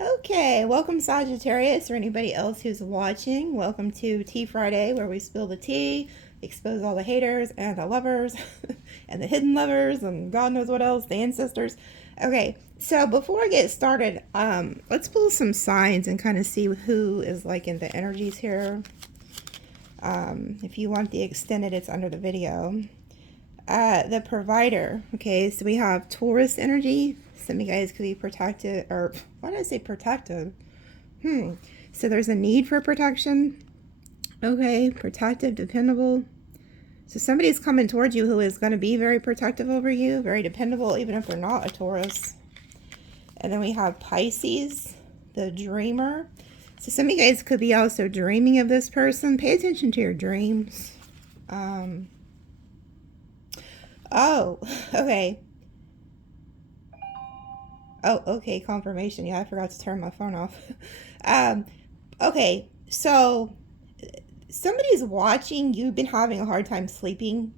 Okay, welcome Sagittarius or anybody else who's watching. Welcome to Tea Friday, where we spill the tea, expose all the haters and the lovers and the hidden lovers and God knows what else, the ancestors. Okay, so before I get started, let's pull some signs and kind of see who is like in the energies here. If you want the extended, it's under the video. The provider. Okay, so we have Taurus energy. Some of you guys could be protected, or why did I say protected? So there's a need for protection. Okay, protective, dependable. So somebody's coming towards you who is going to be very protective over you, very dependable, even if they're not a Taurus. And then we have Pisces, the dreamer. So some of you guys could be also dreaming of this person. Pay attention to your dreams. Oh, okay. Oh, okay, confirmation. Yeah, I forgot to turn my phone off. Okay, so somebody's watching. You've been having a hard time sleeping.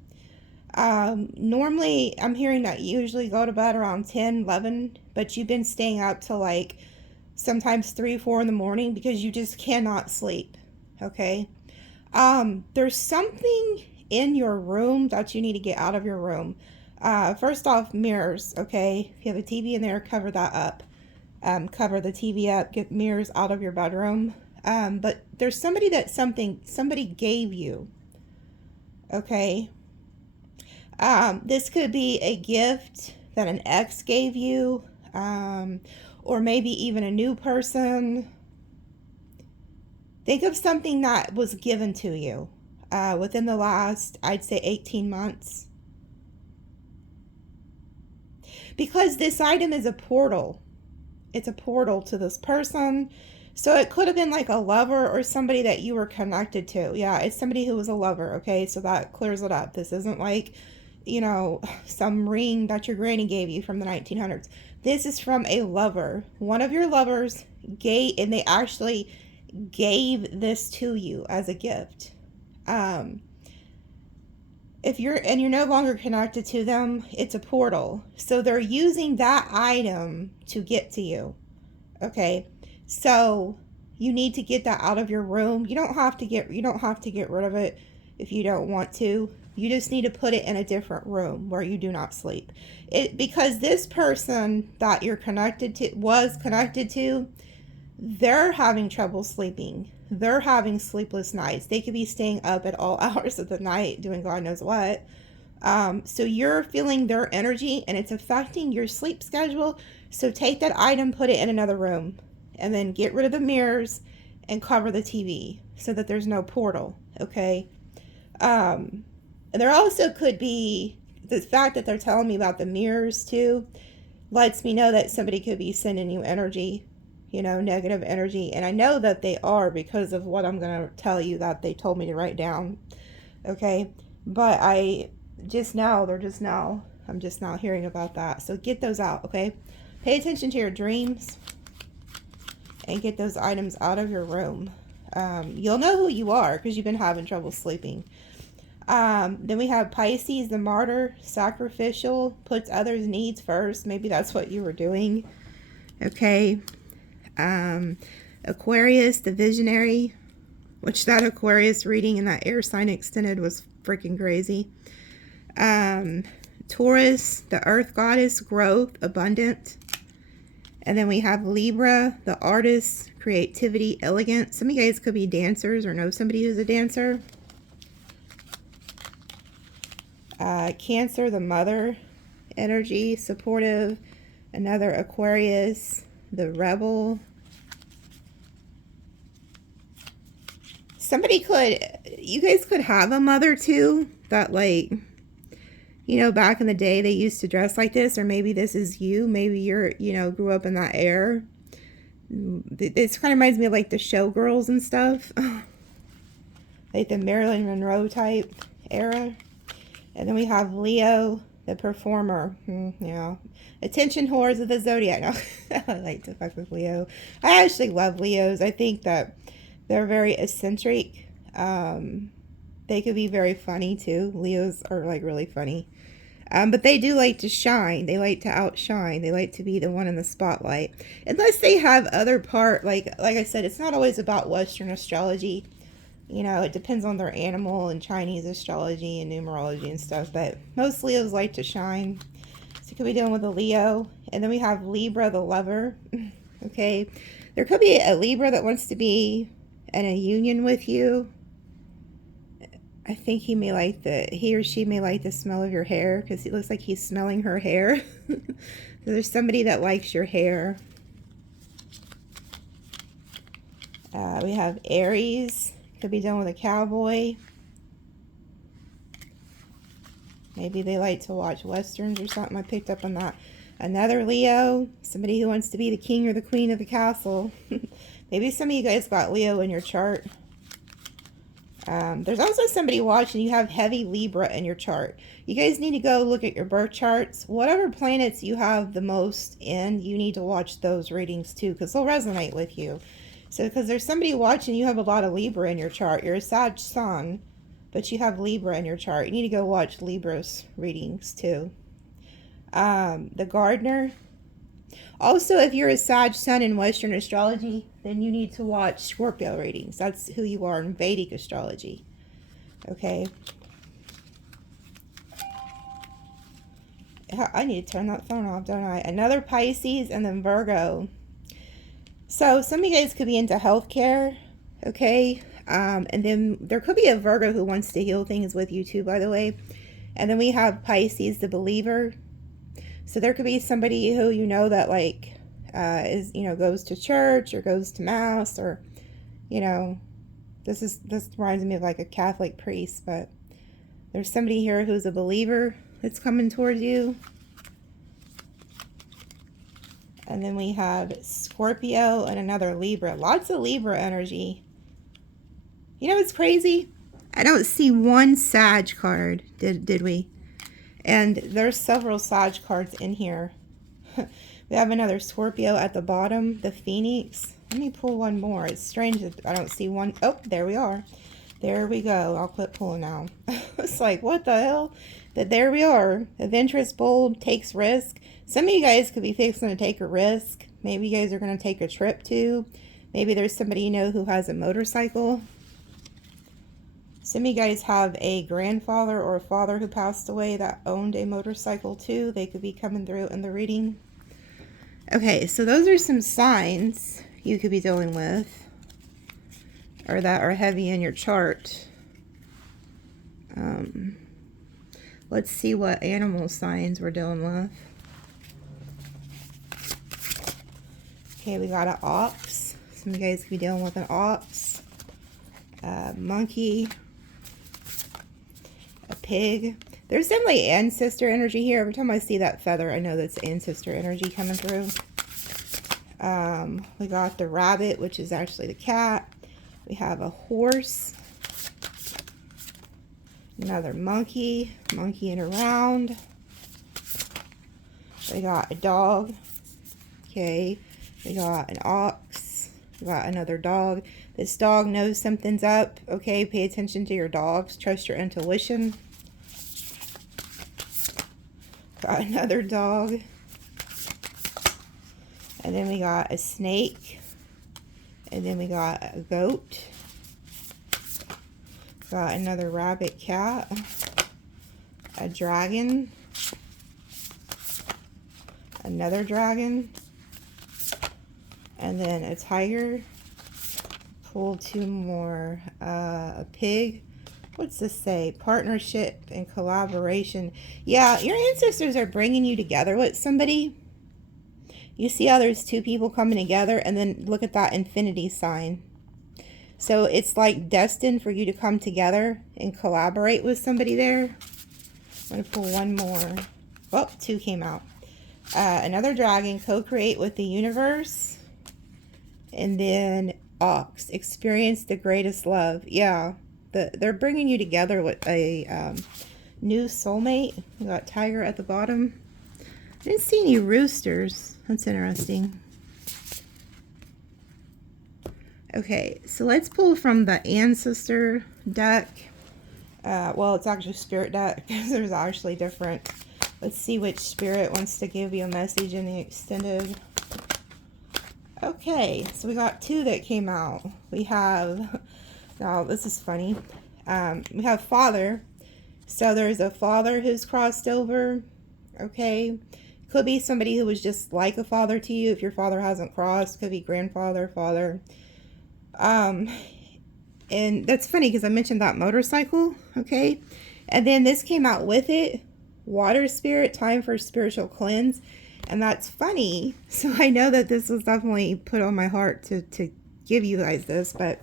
Normally, I'm hearing that you usually go to bed around 10, 11, but you've been staying up till like sometimes 3, 4 in the morning because you just cannot sleep. Okay? There's something in your room that you need to get out of your room. First off, mirrors, okay? If you have a TV in there, cover that up. Cover the TV up, get mirrors out of your bedroom. But there's somebody somebody gave you, okay? This could be a gift that an ex gave you, or maybe even a new person. Think of something that was given to you within the last, I'd say, 18 months. Because this item is a portal. It's a portal to this person. So it could have been like a lover or somebody that you were connected to. Yeah, it's somebody who was a lover, okay? So that clears it up. This isn't like, some ring that your granny gave you from the 1900s. This is from a lover. One of your lovers gave, and they actually gave this to you as a gift. If you're no longer connected to them, it's a portal. So they're using that item to get to you. Okay? So you need to get that out of your room. You don't have to get rid of it if you don't want to. You just need to put it in a different room where you do not sleep. Because this person that you're connected to, they're having trouble sleeping. They're having sleepless nights. They could be staying up at all hours of the night doing God knows what. So you're feeling their energy and it's affecting your sleep schedule. So take that item, put it in another room, and then get rid of the mirrors and cover the TV so that there's no portal, okay? And there also could be the fact that they're telling me about the mirrors too, lets me know that somebody could be sending you energy, negative energy. And I know that they are because of what I'm going to tell you that they told me to write down. Okay. But I'm just now hearing about that. So get those out. Okay. Pay attention to your dreams and get those items out of your room. You'll know who you are because you've been having trouble sleeping. Then we have Pisces, the martyr, sacrificial, puts others' needs first. Maybe that's what you were doing. Okay. Aquarius, the visionary, which that Aquarius reading in that air sign extended was freaking crazy. Taurus, the earth goddess, growth, abundant. And then we have Libra, the artist, creativity, elegant. Some of you guys could be dancers or know somebody who's a dancer. Cancer, the mother energy, supportive. Another Aquarius, the rebel. You guys could have a mother too that back in the day they used to dress like this, or maybe this is you. Maybe you're, grew up in that era. This kind of reminds me of like the showgirls and stuff. Like the Marilyn Monroe type era. And then we have Leo, the performer. Yeah. Attention whores of the zodiac. No, I like to fuck with Leo. I actually love Leos. I think that they're very eccentric. They could be very funny too. Leos are like really funny. But they do like to shine. They like to outshine. They like to be the one in the spotlight. Unless they have other part, like I said, it's not always about Western astrology. You know, it depends on their animal and Chinese astrology and numerology and stuff. But most Leos like to shine. So you could be dealing with a Leo. And then we have Libra, the lover. Okay. There could be a Libra that wants to be in a union with you. I think he or she may like the smell of your hair, because it looks like he's smelling her hair. There's somebody that likes your hair. We have Aries. Could be done with a cowboy. Maybe they like to watch westerns or something. I picked up on that. Another Leo. Somebody who wants to be the king or the queen of the castle. Maybe some of you guys got Leo in your chart. There's also somebody watching. You have heavy Libra in your chart. You guys need to go look at your birth charts. Whatever planets you have the most in, you need to watch those readings too, because they'll resonate with you. So because there's somebody watching, you have a lot of Libra in your chart. You're a Sag Sun, but you have Libra in your chart. You need to go watch Libra's readings too. The Gardener. Also, if you're a Sag Sun in Western astrology, then you need to watch Scorpio readings. That's who you are in Vedic astrology. Okay. I need to turn that phone off, don't I? Another Pisces and then Virgo. So some of you guys could be into healthcare. Okay. And then there could be a Virgo who wants to heal things with you too, by the way. And then we have Pisces, the believer. So there could be somebody who you know that like goes to church or goes to mass, or this reminds me of like a Catholic priest, but there's somebody here who's a believer that's coming towards you. And then we have Scorpio and another Libra. Lots of Libra energy. You know what's crazy? I don't see one Sag card, did we? And there's several Sag cards in here. We have another Scorpio at the bottom, the Phoenix. Let me pull one more. It's strange that I don't see one. Oh, there we are. There we go. I'll quit pulling now. It's like, what the hell? But there we are. Adventurous, bold, takes risk. Some of you guys could be fixing to take a risk. Maybe you guys are going to take a trip too. Maybe there's somebody you know who has a motorcycle. Some of you guys have a grandfather or a father who passed away that owned a motorcycle too. They could be coming through in the reading. Okay, so those are some signs you could be dealing with, or that are heavy in your chart. Let's see what animal signs we're dealing with. Okay, we got an ox. Some of you guys could be dealing with an ox, a monkey, a pig. There's definitely ancestor energy here. Every time I see that feather, I know that's ancestor energy coming through. We got the rabbit, which is actually the cat. We have a horse. Another monkey monkeying around. We got a dog. Okay. We got an ox. We got another dog. This dog knows something's up. Okay, pay attention to your dogs. Trust your intuition. Got another dog. And then we got a snake. And then we got a goat. Got another rabbit cat. A dragon. Another dragon. And then a tiger. Pull two more. A pig. What's this say? Partnership and collaboration. Yeah, your ancestors are bringing you together with somebody. You see how there's two people coming together, and then look at that infinity sign. So it's like destined for you to come together and collaborate with somebody there. I'm going to pull one more. Oh, two came out. Another dragon, co-create with the universe. And then ox, experience the greatest love. Yeah, they're bringing you together with a new soulmate. We got tiger at the bottom. I didn't see any roosters. That's interesting. Okay, so let's pull from the Ancestor deck. Well, it's actually Spirit deck, because there's actually different Let's see which spirit wants to give you a message in the extended. Okay, so we got 2 that came out. We have, now this is funny. We have father. So there's a father who's crossed over. Okay. Could be somebody who was just like a father to you if your father hasn't crossed. Could be grandfather, father. And that's funny because I mentioned that motorcycle. Okay. And then this came out with it. Water spirit, time for spiritual cleanse. And that's funny. So I know that this was definitely put on my heart to give you guys this. But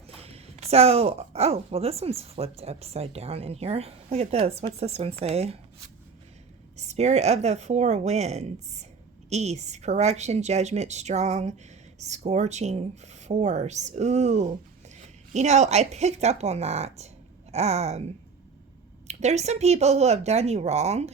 so, oh, well, this one's flipped upside down in here. Look at this. What's this one say? Spirit of the 4 winds. East. Correction, judgment, strong, scorching force. Ooh. You know, I picked up on that. There's some people who have done you wrong.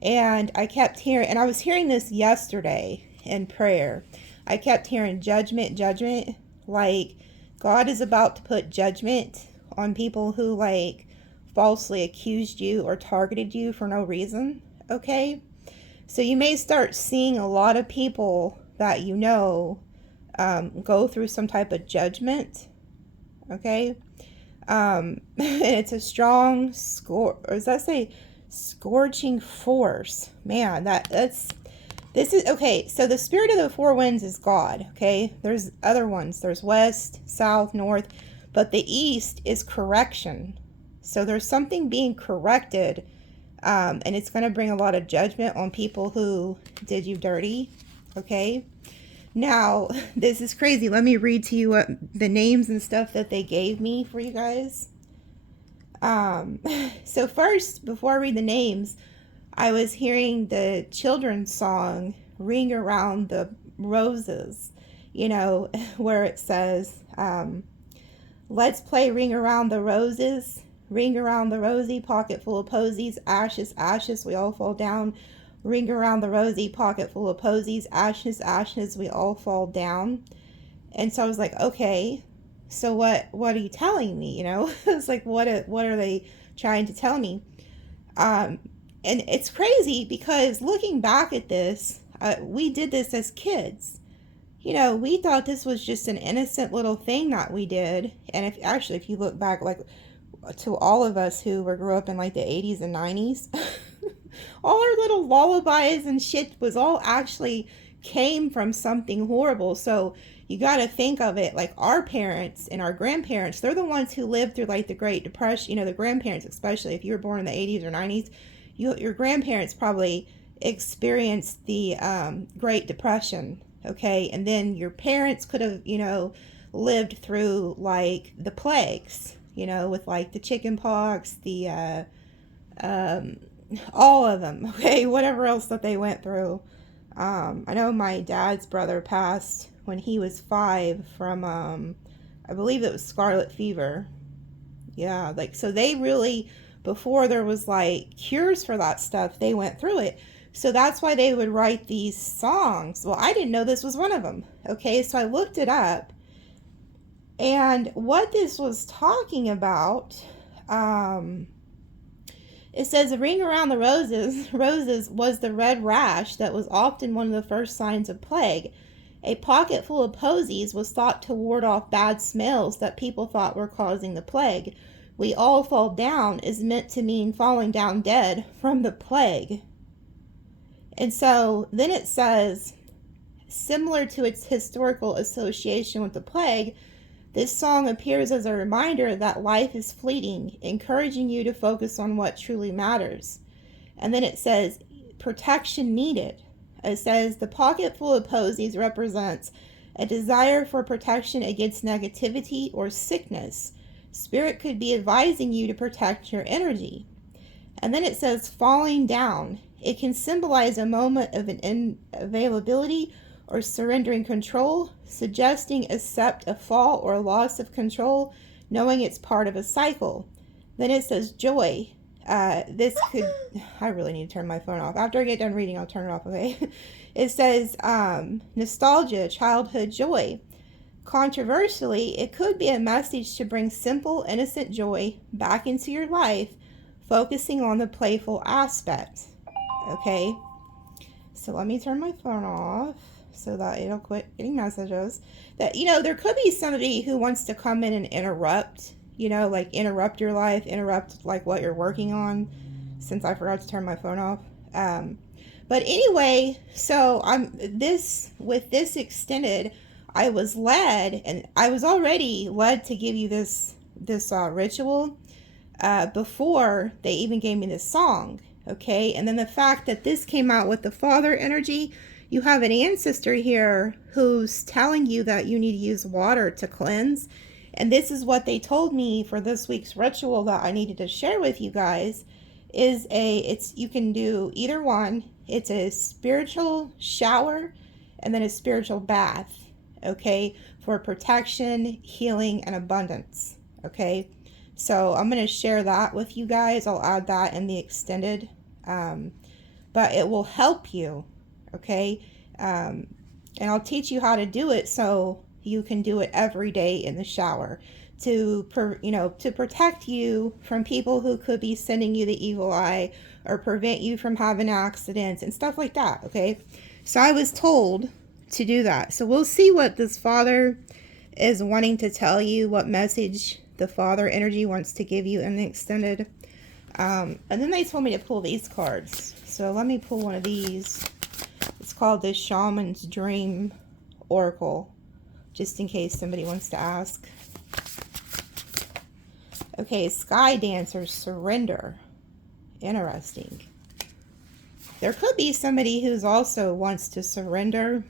And I kept hearing, and I was hearing this yesterday in prayer. I kept hearing judgment, judgment. Like, God is about to put judgment on people who, like, falsely accused you or targeted you for no reason. Okay? So you may start seeing a lot of people that you know go through some type of judgment. Okay? And it's a strong or does that say scorching force? Man, this is okay. So the spirit of the 4 winds is God. Okay, there's other ones. There's west, south, north, but the east is correction. So there's something being corrected, and it's going to bring a lot of judgment on people who did you dirty. Okay, now this is crazy. Let me read to you what the names and stuff that they gave me for you guys. So first, before I read the names, I was hearing the children's song, Ring Around the Roses, you know, where it says, let's play Ring Around the Roses, ring around the rosy, pocket full of posies, ashes, ashes, we all fall down, ring around the rosy, pocket full of posies, ashes, ashes, we all fall down. And so I was like, okay, so what are you telling me? You know, it's like, what are they trying to tell me? And it's crazy because looking back at this, we did this as kids. You know, we thought this was just an innocent little thing that we did. And if you look back, like, to all of us who grew up in like the 80s and 90s, all our little lullabies and shit was all actually came from something horrible. So you got to think of it like our parents and our grandparents, they're the ones who lived through like the Great Depression. You know, the grandparents, especially if you were born in the 80s or 90s, your grandparents probably experienced the Great Depression. Okay. And then your parents could have, you know, lived through like the plagues, you know, with like the chicken pox, the all of them. Okay. Whatever else that they went through. I know my dad's brother passed when he was 5 from, I believe it was scarlet fever. Yeah, like, so they really, before there was like cures for that stuff, they went through it. So that's why they would write these songs. Well, I didn't know this was one of them. Okay, so I looked it up. And what this was talking about, it says a ring around the roses was the red rash that was often one of the first signs of plague. A pocket full of posies was thought to ward off bad smells that people thought were causing the plague. We all fall down is meant to mean falling down dead from the plague. And so then it says, similar to its historical association with the plague, this song appears as a reminder that life is fleeting, encouraging you to focus on what truly matters. And then it says, protection needed. It says, the pocket full of posies represents a desire for protection against negativity or sickness. Spirit could be advising you to protect your energy. And then it says, falling down. It can symbolize a moment of an inavailability or surrendering control, suggesting accept a fall or loss of control, knowing it's part of a cycle. Then it says joy. This could, I really need to turn my phone off. After I get done reading, I'll turn it off, okay? It says nostalgia, childhood joy. Controversially, it could be a message to bring simple, innocent joy back into your life, focusing on the playful aspect. Okay, so let me turn my phone off so that it'll quit getting messages. That, you know, there could be somebody who wants to come in and interrupt, you know, like interrupt your life, interrupt like what you're working on, since I forgot to turn my phone off. But anyway, so with this extended, I was led, and I was already led to give you this ritual before they even gave me this song. Okay, and then the fact that this came out with the father energy, you have an ancestor here who's telling you that you need to use water to cleanse. And this is what they told me for this week's ritual that I needed to share with you guys. You can do either one. It's a spiritual shower and then a spiritual bath, okay, for protection, healing, and abundance. Okay, so I'm going to share that with you guys. I'll add that in the extended, but it will help you, okay, and I'll teach you how to do it so you can do it every day in the shower to protect you from people who could be sending you the evil eye or prevent you from having accidents and stuff like that. Okay, so I was told to do that. So we'll see what this father is wanting to tell you, what message the father energy wants to give you in the extended. And then they told me to pull these cards. So let me pull one of these. It's called the Shaman's Dream Oracle, just in case somebody wants to ask. Okay, Sky Dancers, Surrender. Interesting. There could be somebody who's also wants to surrender,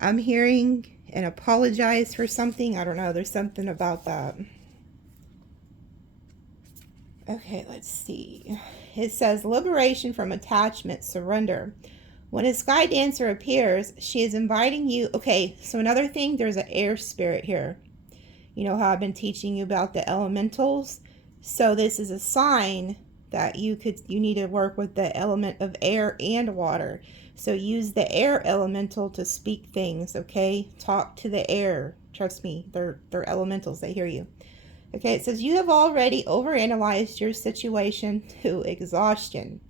I'm hearing, and apologize for something. I don't know. There's something about that. Okay, let's see. It says liberation from attachment, surrender. When a sky dancer appears, she is inviting you. Okay, so another thing, there's an air spirit here. You know how I've been teaching you about the elementals? So this is a sign that you need to work with the element of air and water. So use the air elemental to speak things, okay? Talk to the air. Trust me, they're elementals, they hear you. Okay, it says you have already overanalyzed your situation to exhaustion.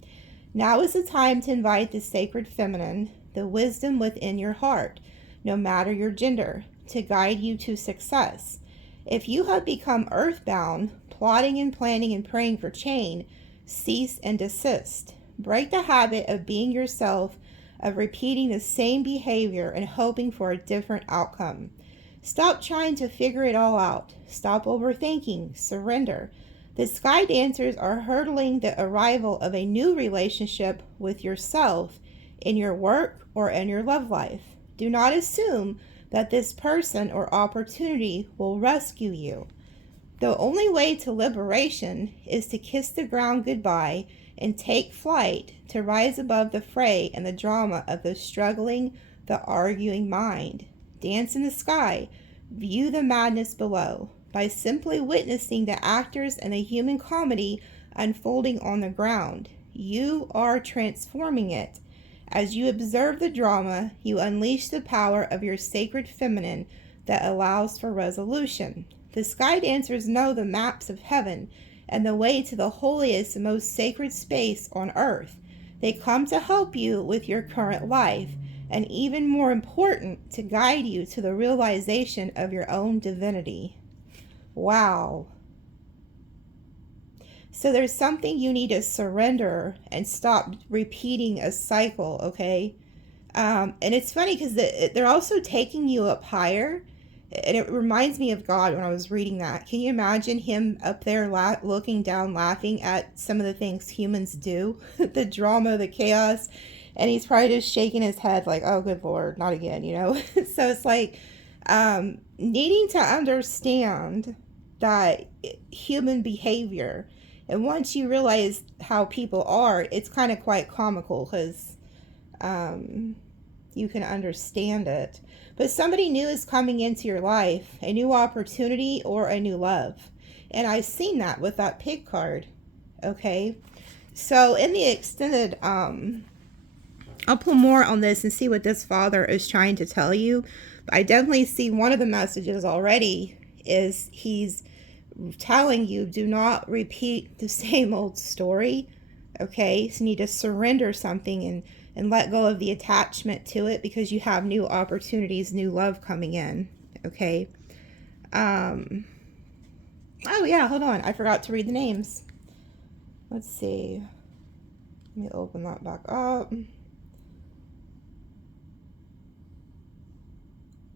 Now is the time to invite the sacred feminine, the wisdom within your heart, no matter your gender, to guide you to success. If you have become earthbound, plotting and planning and praying for change, cease and desist. Break the habit of being yourself, of repeating the same behavior and hoping for a different outcome. Stop trying to figure it all out. Stop overthinking. Surrender. The sky dancers are hurdling the arrival of a new relationship with yourself in your work or in your love life. Do not assume that this person or opportunity will rescue you. The only way to liberation is to kiss the ground goodbye and take flight, to rise above the fray and the drama of the struggling, the arguing mind. Dance in the sky. View the madness below. By simply witnessing the actors and the human comedy unfolding on the ground, you are transforming it. As you observe the drama, you unleash the power of your sacred feminine that allows for resolution. The sky dancers know the maps of heaven and the way to the holiest and most sacred space on earth. They come to help you with your current life, and even more important, to guide you to the realization of your own divinity. Wow. So there's something you need to surrender and stop repeating a cycle, okay? And it's funny because they're also taking you up higher. And it reminds me of God when I was reading that. Can you imagine him up there looking down, laughing at some of the things humans do? The drama, the chaos. And he's probably just shaking his head like, oh, good Lord, not again, you know? So it's like needing to understand that human behavior. And once you realize how people are, it's kind of quite comical because you can understand it. But somebody new is coming into your life, a new opportunity or a new love. And I've seen that with that pig card. Okay. So in the extended, I'll pull more on this and see what this father is trying to tell you. But I definitely see one of the messages already is he's telling you, do not repeat the same old story. Okay, so you need to surrender something and let go of the attachment to it, because you have new opportunities, new love coming in. Okay. Oh yeah, hold on. I forgot to read the names. Let's see. Let me open that back up.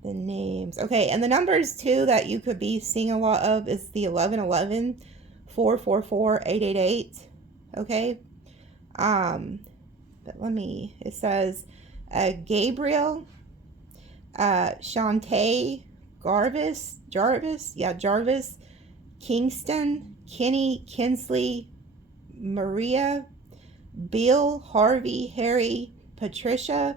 The names. Okay, and the numbers too that you could be seeing a lot of is the 1111, 444, 888. Okay. But it says Gabriel, Shantae, Jarvis, Kingston, Kenny, Kinsley, Maria, Bill, Harvey, Harry, Patricia,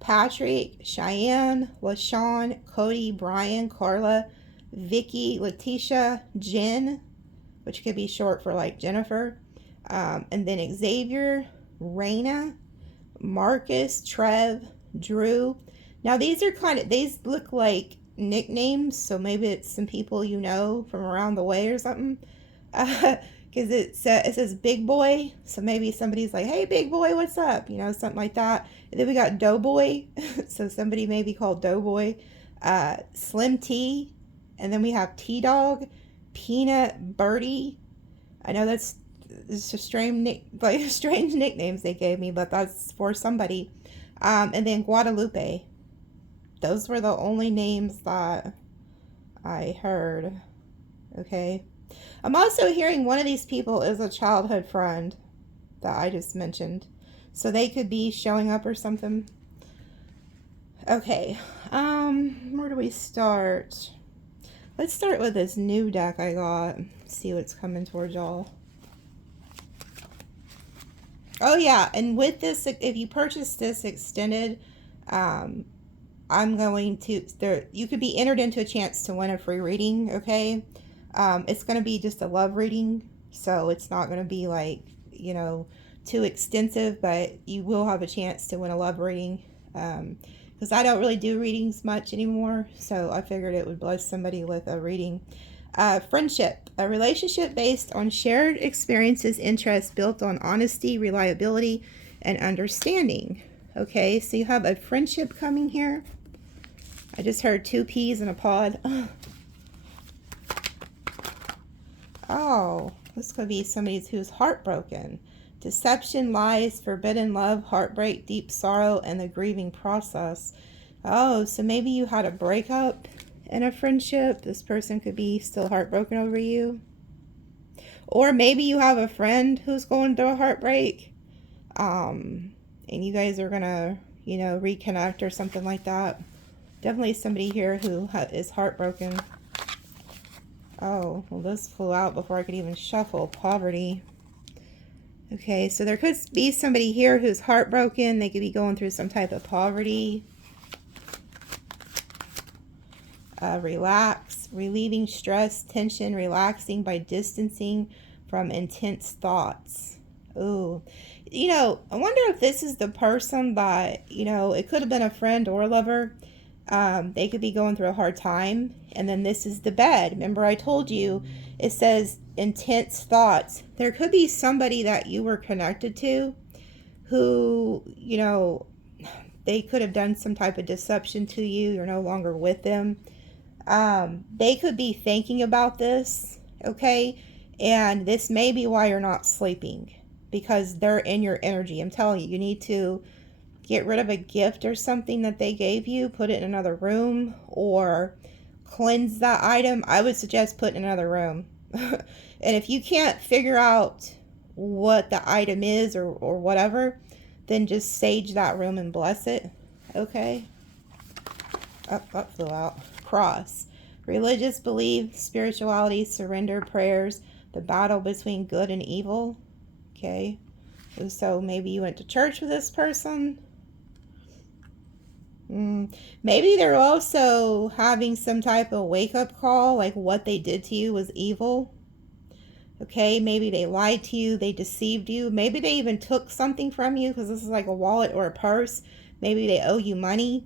Patrick, Cheyenne, LaShawn, Cody, Brian, Carla, Vicky, Letitia, Jen, which could be short for like Jennifer, and then Xavier, Raina, Marcus, Trev, Drew. Now these look like nicknames, so maybe it's some people you know from around the way or something. Because it says Big Boy, so maybe somebody's like, hey Big Boy, what's up, something like that. And then we got Doughboy, so somebody may be called Doughboy. Slim T, and then we have T-Dog, Peanut, Birdie. I know it's a strange nicknames they gave me, but that's for somebody. And then Guadalupe. Those were the only names that I heard. Okay. I'm also hearing one of these people is a childhood friend that I just mentioned. So they could be showing up or something. Okay. Where do we start? Let's start with this new deck I got. See what's coming towards y'all. Oh yeah, and with this, if you purchase this extended, I'm going to, you could be entered into a chance to win a free reading, okay? It's going to be just a love reading, so it's not going to be like, too extensive, but you will have a chance to win a love reading, because I don't really do readings much anymore, so I figured it would bless somebody with a reading. Friendship, a relationship based on shared experiences, interests, built on honesty, reliability, and understanding. Okay, so you have a friendship coming here. I just heard 2 peas in a pod. Oh, this could be somebody who's heartbroken. Deception, lies, forbidden love, heartbreak, deep sorrow, and the grieving process. Oh, so maybe you had a breakup in a friendship. This person could be still heartbroken over you. Or maybe you have a friend who's going through a heartbreak. And you guys are gonna, reconnect or something like that. Definitely somebody here who is heartbroken. Oh, well, this flew out before I could even shuffle. Poverty. Okay, so there could be somebody here who's heartbroken. They could be going through some type of poverty. Relax, relieving stress, tension, relaxing by distancing from intense thoughts. Ooh. I wonder if this is the person that, it could have been a friend or a lover. They could be going through a hard time. And then this is the bed. Remember I told you, it says intense thoughts. There could be somebody that you were connected to who, they could have done some type of deception to you. You're no longer with them. They could be thinking about this, okay? And this may be why you're not sleeping, because they're in your energy. I'm telling you, you need to get rid of a gift or something that they gave you, put it in another room, or cleanse that item. I would suggest put in another room. And if you can't figure out what the item is or whatever, then just sage that room and bless it, okay? Oh, that flew out. Cross. Religious belief, spirituality, surrender, prayers, the battle between good and evil. Okay. So maybe you went to church with this person. Maybe they're also having some type of wake-up call, like what they did to you was evil. Okay, maybe they lied to you, they deceived you. Maybe they even took something from you, because this is like a wallet or a purse. Maybe they owe you money.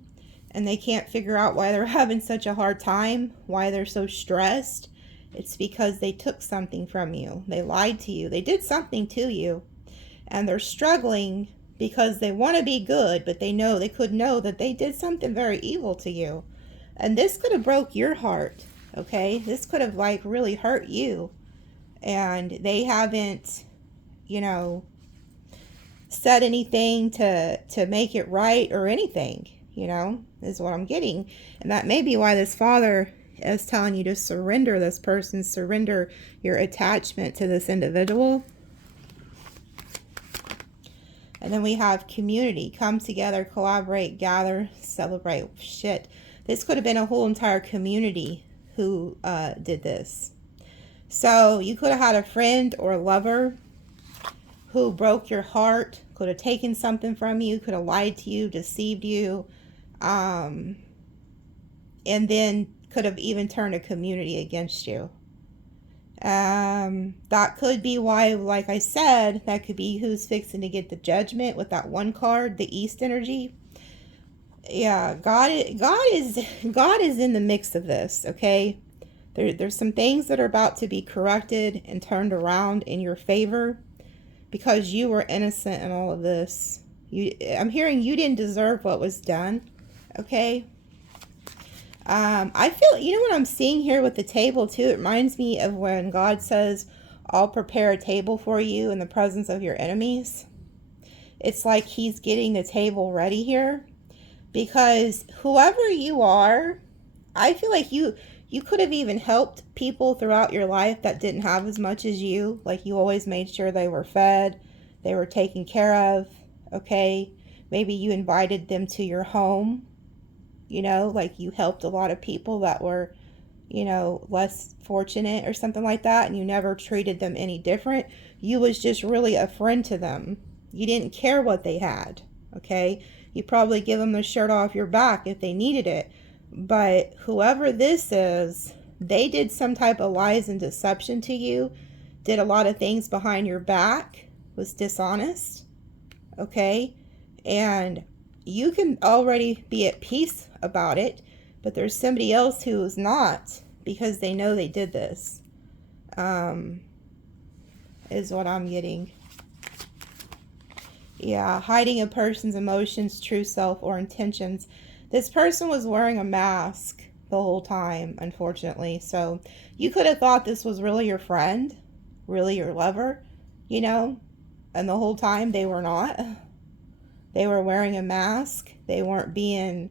And they can't figure out why they're having such a hard time, why they're so stressed. It's because they took something from you. They lied to you. They did something to you. and they're struggling because they want to be good, but they know, they could know that they did something very evil to you. And this could have broke your heart, okay? This could have like really hurt you. And they haven't, you know, said anything to make it right or anything, you know, is what I'm getting. And that may be why this Father is telling you to surrender this person, surrender your attachment to this individual. And then we have community. Come together, collaborate, gather, celebrate. Shit. This could have been a whole entire community who did this. So you could have had a friend or a lover who broke your heart, could have taken something from you, could have lied to you, deceived you, and then could have even turned a community against you. That could be why, like I said, that could be who's fixing to get the judgment with that one card, the East energy. Yeah, God is in the mix of this, okay? There's some things that are about to be corrected and turned around in your favor because you were innocent in all of this. I'm hearing you didn't deserve what was done, okay? I feel, you know what I'm seeing here with the table too? It reminds me of when God says, I'll prepare a table for you in the presence of your enemies. It's like he's getting the table ready here because whoever you are, I feel like you could have even helped people throughout your life that didn't have as much as you. Like you always made sure they were fed, they were taken care of, okay? Maybe you invited them to your home. You know, like you helped a lot of people that were, you know, less fortunate or something like that, and you never treated them any different. You was just really a friend to them. You didn't care what they had, okay? You probably give them the shirt off your back if they needed it. But whoever this is, they did some type of lies and deception to you, did a lot of things behind your back, was dishonest, okay? And you can already be at peace about it, but there's somebody else who is not because they know they did this, is what I'm getting. Yeah, hiding a person's emotions, true self, or intentions. This person was wearing a mask the whole time, unfortunately. So you could have thought this was really your friend, really your lover, you know, and the whole time they were not. They were wearing a mask. They weren't being,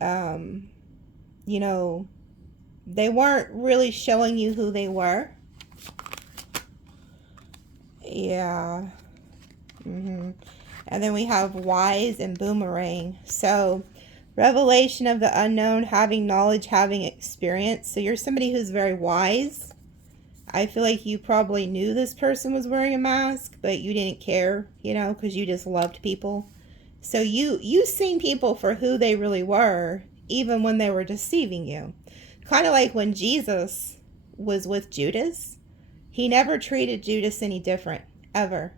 you know, they weren't really showing you who they were. Yeah. And then we have wise and boomerang. So revelation of the unknown, having knowledge, having experience. So you're somebody who's very wise. I feel like you probably knew this person was wearing a mask, but you didn't care, you know, because you just loved people. So you seen people for who they really were, even when they were deceiving you. Kind of like when Jesus was with Judas. He never treated Judas any different, ever.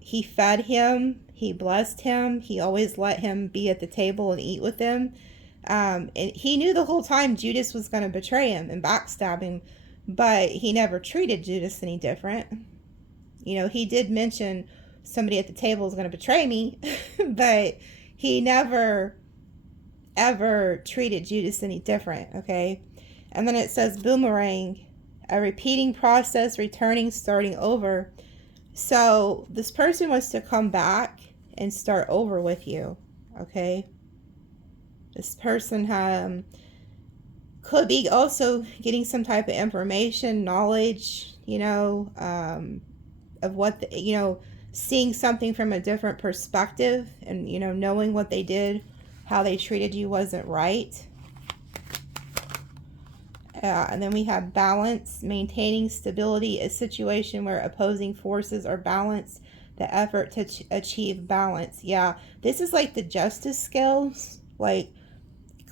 He fed him. He blessed him. He always let him be at the table and eat with him. And he knew the whole time Judas was going to betray him and backstab him, but he never treated Judas any different. You know, he did mention somebody at the table is going to betray me, but he never ever treated Judas any different, okay? And then it says boomerang, a repeating process, returning, starting over. So this person wants to come back and start over with you, okay? This person could be also getting some type of information, knowledge, you know, of what, you know, seeing something from a different perspective and, you know, knowing what they did, how they treated you wasn't right. And then we have balance, maintaining stability, a situation where opposing forces are balanced, the effort to achieve balance. Yeah, this is like the justice scales. Like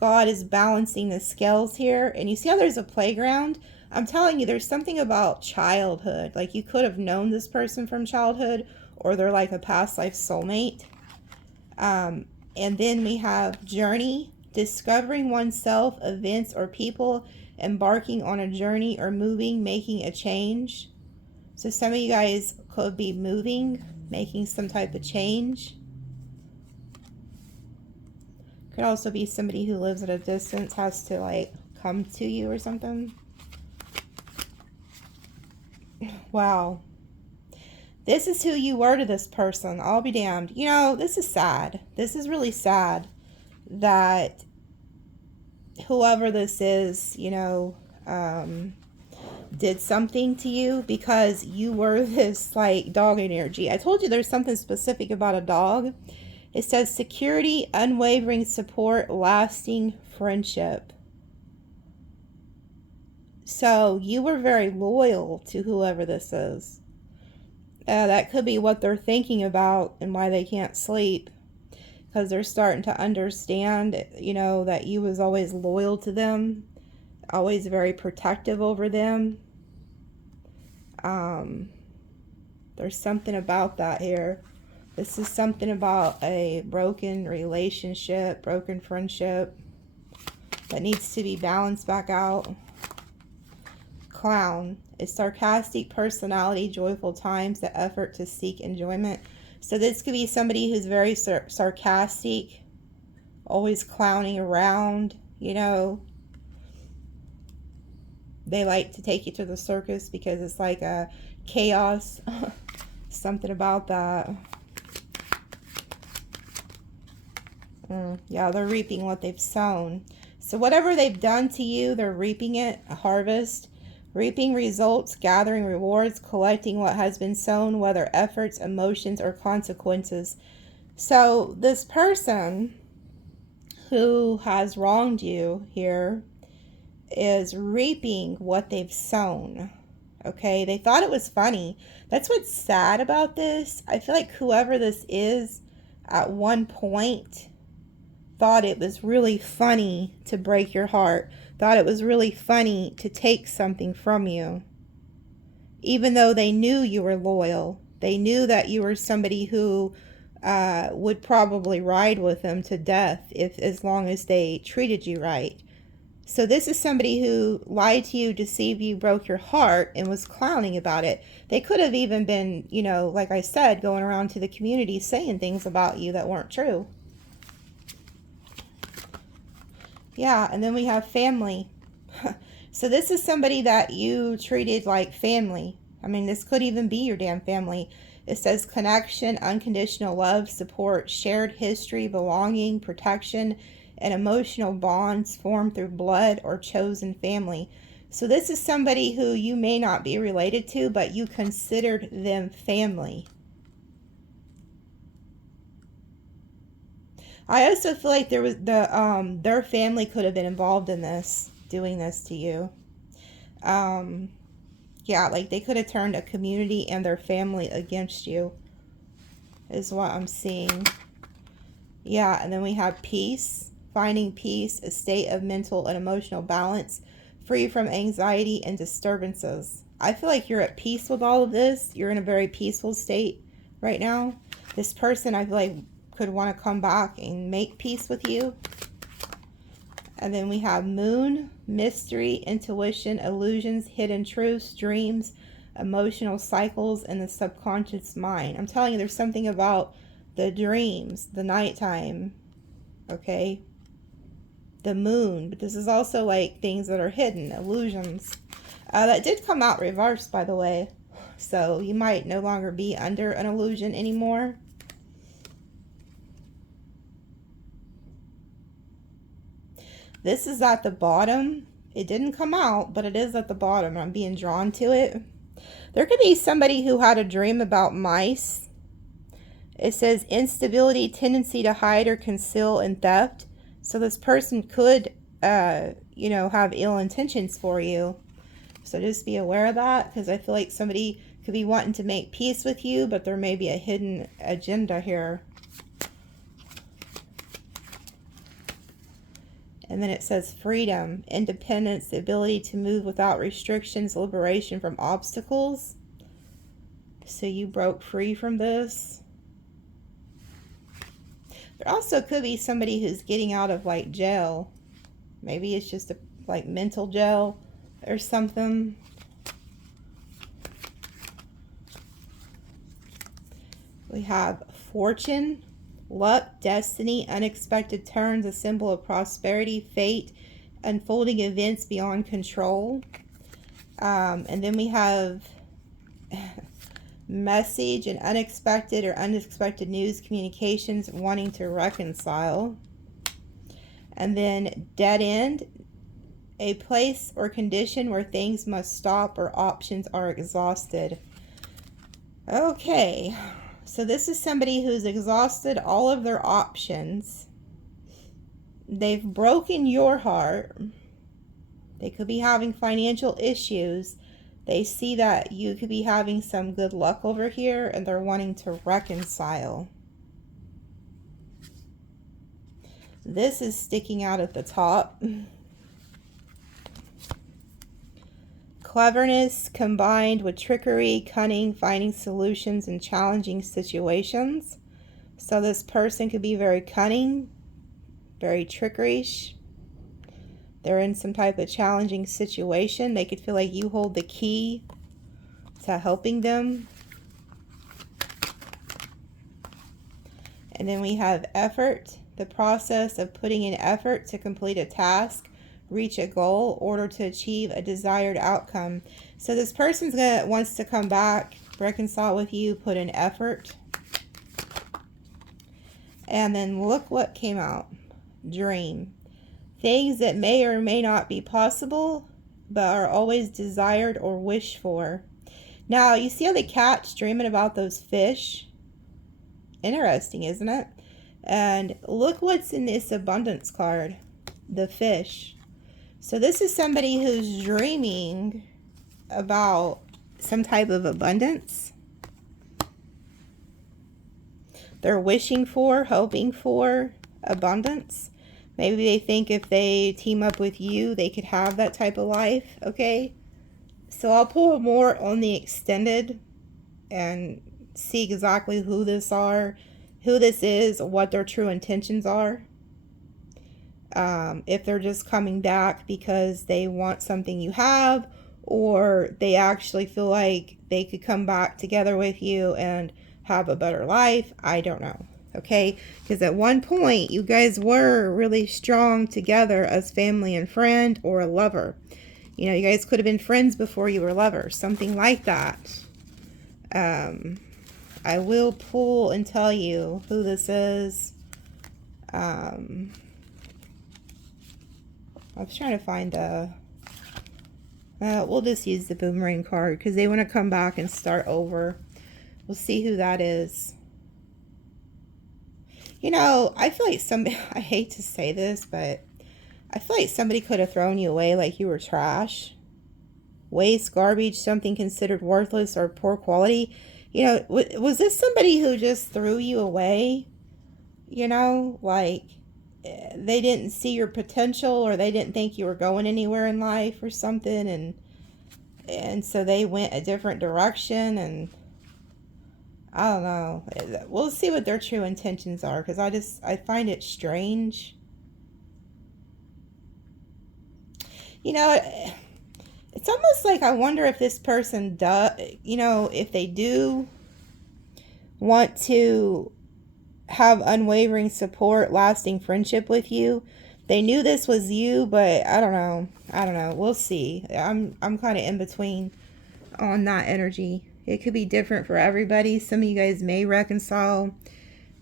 God is balancing the scales here. And you see how there's a playground? I'm telling you, there's something about childhood. Like you could have known this person from childhood, or they're like a past life soulmate. And then we have journey, discovering oneself, events or people, embarking on a journey or moving, making a change. So some of you guys could be moving, making some type of change. Could also be somebody who lives at a distance, has to like come to you or something. Wow. This is who you were to this person. I'll be damned. You know, this is sad. This is really sad that whoever this is, you know, did something to you, because you were this like dog energy. I told you there's something specific about a dog. It says security, unwavering support, lasting friendship. So you were very loyal to whoever this is. That could be what they're thinking about and why they can't sleep, because they're starting to understand, you know, that you was always loyal to them, always very protective over them. There's something about that here. This is something about a broken relationship, broken friendship that needs to be balanced back out. Clown. A sarcastic personality, joyful times, the effort to seek enjoyment. So this could be somebody who's very sarcastic, always clowning around, you know. They like to take you to the circus because it's like a chaos. Something about that. Yeah, they're reaping what they've sown. So whatever they've done to you, they're reaping it, a harvest. Reaping results, gathering rewards, collecting what has been sown, whether efforts, emotions, or consequences. So this person who has wronged you here is reaping what they've sown. Okay, they thought it was funny. That's what's sad about this. I feel like whoever this is at one point thought it was really funny to break your heart, thought it was really funny to take something from you. Even though they knew you were loyal, they knew that you were somebody who would probably ride with them to death as long as they treated you right. So this is somebody who lied to you, deceived you, broke your heart, and was clowning about it. They could have even been, you know, like I said, going around to the community saying things about you that weren't true. Yeah, and then we have family. So this is somebody that you treated like family. I mean, this could even be your damn family. It says connection, unconditional love, support, shared history, belonging, protection, and emotional bonds formed through blood or chosen family. So this is somebody who you may not be related to, but you considered them family. I also feel like there was their family could have been involved in this, doing this to you. Yeah, like they could have turned a community and their family against you, is what I'm seeing. Yeah, and then we have peace, finding peace, a state of mental and emotional balance, free from anxiety and disturbances. I feel like you're at peace with all of this. You're in a very peaceful state right now. This person, I feel like, could want to come back and make peace with you. And then we have moon, mystery, intuition, illusions, hidden truths, dreams, emotional cycles, and the subconscious mind. I'm telling you, there's something about the dreams, the nighttime, okay? The moon, but this is also like things that are hidden, illusions. That did come out reversed, by the way. So you might no longer be under an illusion anymore. This is at the bottom. It didn't come out, but it is at the bottom. I'm being drawn to it. There could be somebody who had a dream about mice. It says instability, tendency to hide or conceal, and theft. So this person could, you know, have ill intentions for you. So just be aware of that, because I feel like somebody could be wanting to make peace with you, but there may be a hidden agenda here. And then it says freedom, independence, the ability to move without restrictions, liberation from obstacles. So you broke free from this. There also could be somebody who's getting out of like jail. Maybe it's just a like mental jail or something. We have fortune, luck, destiny, unexpected turns, a symbol of prosperity, fate, unfolding events beyond control. And then we have message and unexpected or unexpected news, communications, wanting to reconcile. And then dead end, a place or condition where things must stop or options are exhausted. Okay, so this is somebody who's exhausted all of their options. They've broken your heart. They could be having financial issues. They see that you could be having some good luck over here, and they're wanting to reconcile. This is sticking out at the top. Cleverness combined with trickery, cunning, finding solutions in challenging situations. So this person could be very cunning, very trickerish. They're in some type of challenging situation. They could feel like you hold the key to helping them. And then we have effort, the process of putting in effort to complete a task, reach a goal, order to achieve a desired outcome. So this person's wants to come back, reconcile with you, put in effort. And then look what came out. Dream. Things that may or may not be possible, but are always desired or wished for. Now, you see how the cat's dreaming about those fish? Interesting, isn't it? And look what's in this abundance card. The fish. So this is somebody who's dreaming about some type of abundance. They're wishing for, hoping for abundance. Maybe they think if they team up with you, they could have that type of life, okay? So I'll pull more on the extended and see exactly who this is, what their true intentions are. If they're just coming back because they want something you have, or they actually feel like they could come back together with you and have a better life, I don't know. Okay, because at one point you guys were really strong together as family and friend, or a lover. You know, you guys could have been friends before you were lovers, something like that. I will pull and tell you who this is. I was trying to find the... we'll just use the boomerang card because they want to come back and start over. We'll see who that is. You know, I feel like somebody, I hate to say this, but I feel like somebody could have thrown you away like you were trash. Waste, garbage, something considered worthless or poor quality. You know, was this somebody who just threw you away? You know, like they didn't see your potential, or they didn't think you were going anywhere in life or something, and so they went a different direction, and I don't know. We'll see what their true intentions are, because I find it strange. You know, it's almost like I wonder if this person does, you know, if they do want to have unwavering support, lasting friendship with you. They knew this was you, but I don't know. We'll see. I'm kind of in between on that energy. It could be different for everybody. Some of you guys may reconcile.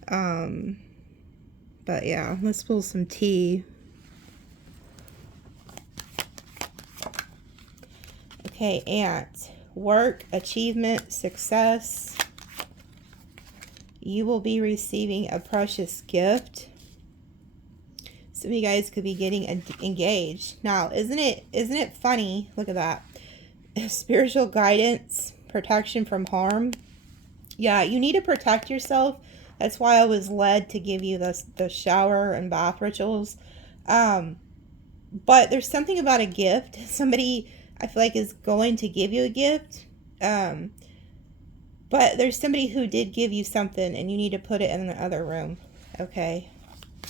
But yeah, let's pull some tea. Okay, Ant. Work, achievement, success. You will be receiving a precious gift. Some of you guys could be getting engaged. Now, isn't it funny? Look at that. Spiritual guidance, protection from harm. Yeah, you need to protect yourself. That's why I was led to give you the shower and bath rituals. But there's something about a gift. Somebody, I feel like, is going to give you a gift. But there's somebody who did give you something, and you need to put it in the other room. Okay?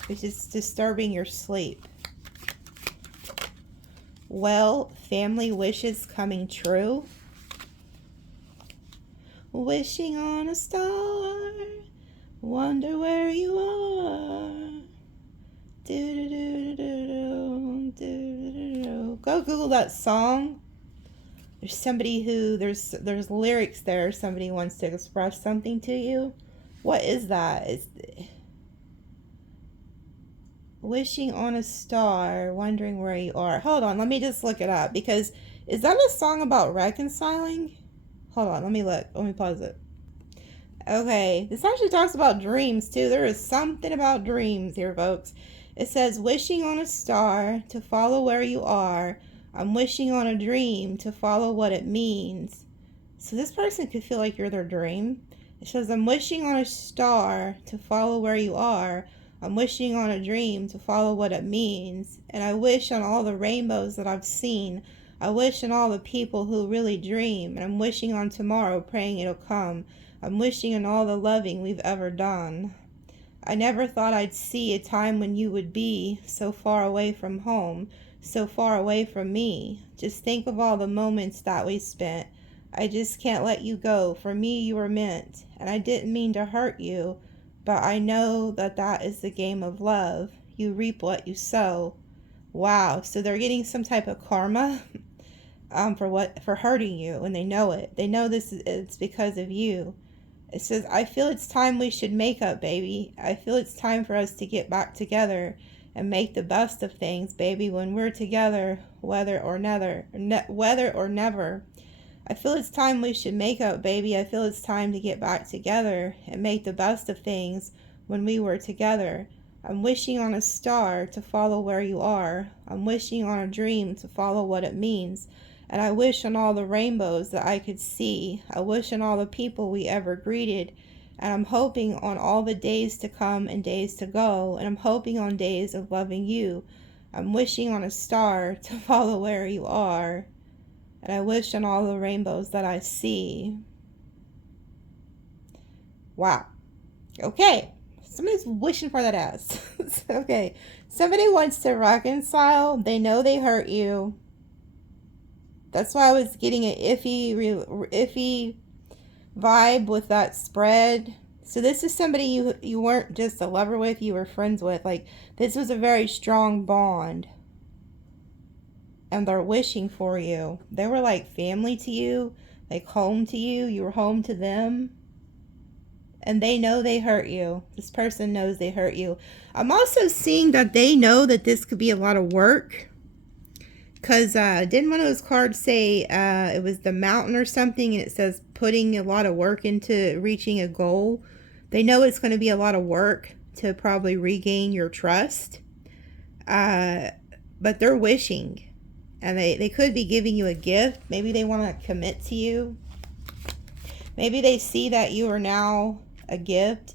Which is disturbing your sleep. Well, family wishes coming true. Wishing on a star, wonder where you are. Go Google that song. There's somebody who, there's lyrics there. Somebody wants to express something to you. What is that? It's wishing on a star, wondering where you are. Hold on, let me just look it up, because is that a song about reconciling? Hold on, let me look. Let me pause it. Okay, this actually talks about dreams too. There is something about dreams here, folks. It says, wishing on a star to follow where you are. I'm wishing on a dream to follow what it means. So this person could feel like you're their dream. It says, I'm wishing on a star to follow where you are. I'm wishing on a dream to follow what it means. And I wish on all the rainbows that I've seen. I wish on all the people who really dream. And I'm wishing on tomorrow, praying it'll come. I'm wishing on all the loving we've ever done. I never thought I'd see a time when you would be so far away from home, so far away from me. Just think of all the moments that we spent. I just can't let you go. For me, you were meant. And I didn't mean to hurt you, but I know that that is the game of love. You reap what you sow. Wow. So they're getting some type of karma for hurting you, and they know it. They know it's because of you. It says, I feel it's time we should make up, baby. I feel it's time for us to get back together and make the best of things, baby, when we're together, whether or never. I feel it's time we should make up, baby. I feel it's time to get back together and make the best of things when we were together. I'm wishing on a star to follow where you are. I'm wishing on a dream to follow what it means. And I wish on all the rainbows that I could see. I wish on all the people we ever greeted. And I'm hoping on all the days to come and days to go. And I'm hoping on days of loving you. I'm wishing on a star to follow where you are. And I wish on all the rainbows that I see. Wow. Okay. Somebody's wishing for that ass. Okay. Somebody wants to reconcile. They know they hurt you. That's why I was getting an iffy vibe with that spread. So this is somebody you weren't just a lover with, you were friends with. Like, this was a very strong bond. And they're wishing for you. They were like family to you, like home to you. You were home to them. And they know they hurt you. This person knows they hurt you. I'm also seeing that they know that this could be a lot of work. Because didn't one of those cards say it was the mountain or something, and it says putting a lot of work into reaching a goal? They know it's going to be a lot of work to probably regain your trust. But they're wishing. And they could be giving you a gift. Maybe they want to commit to you. Maybe they see that you are now a gift.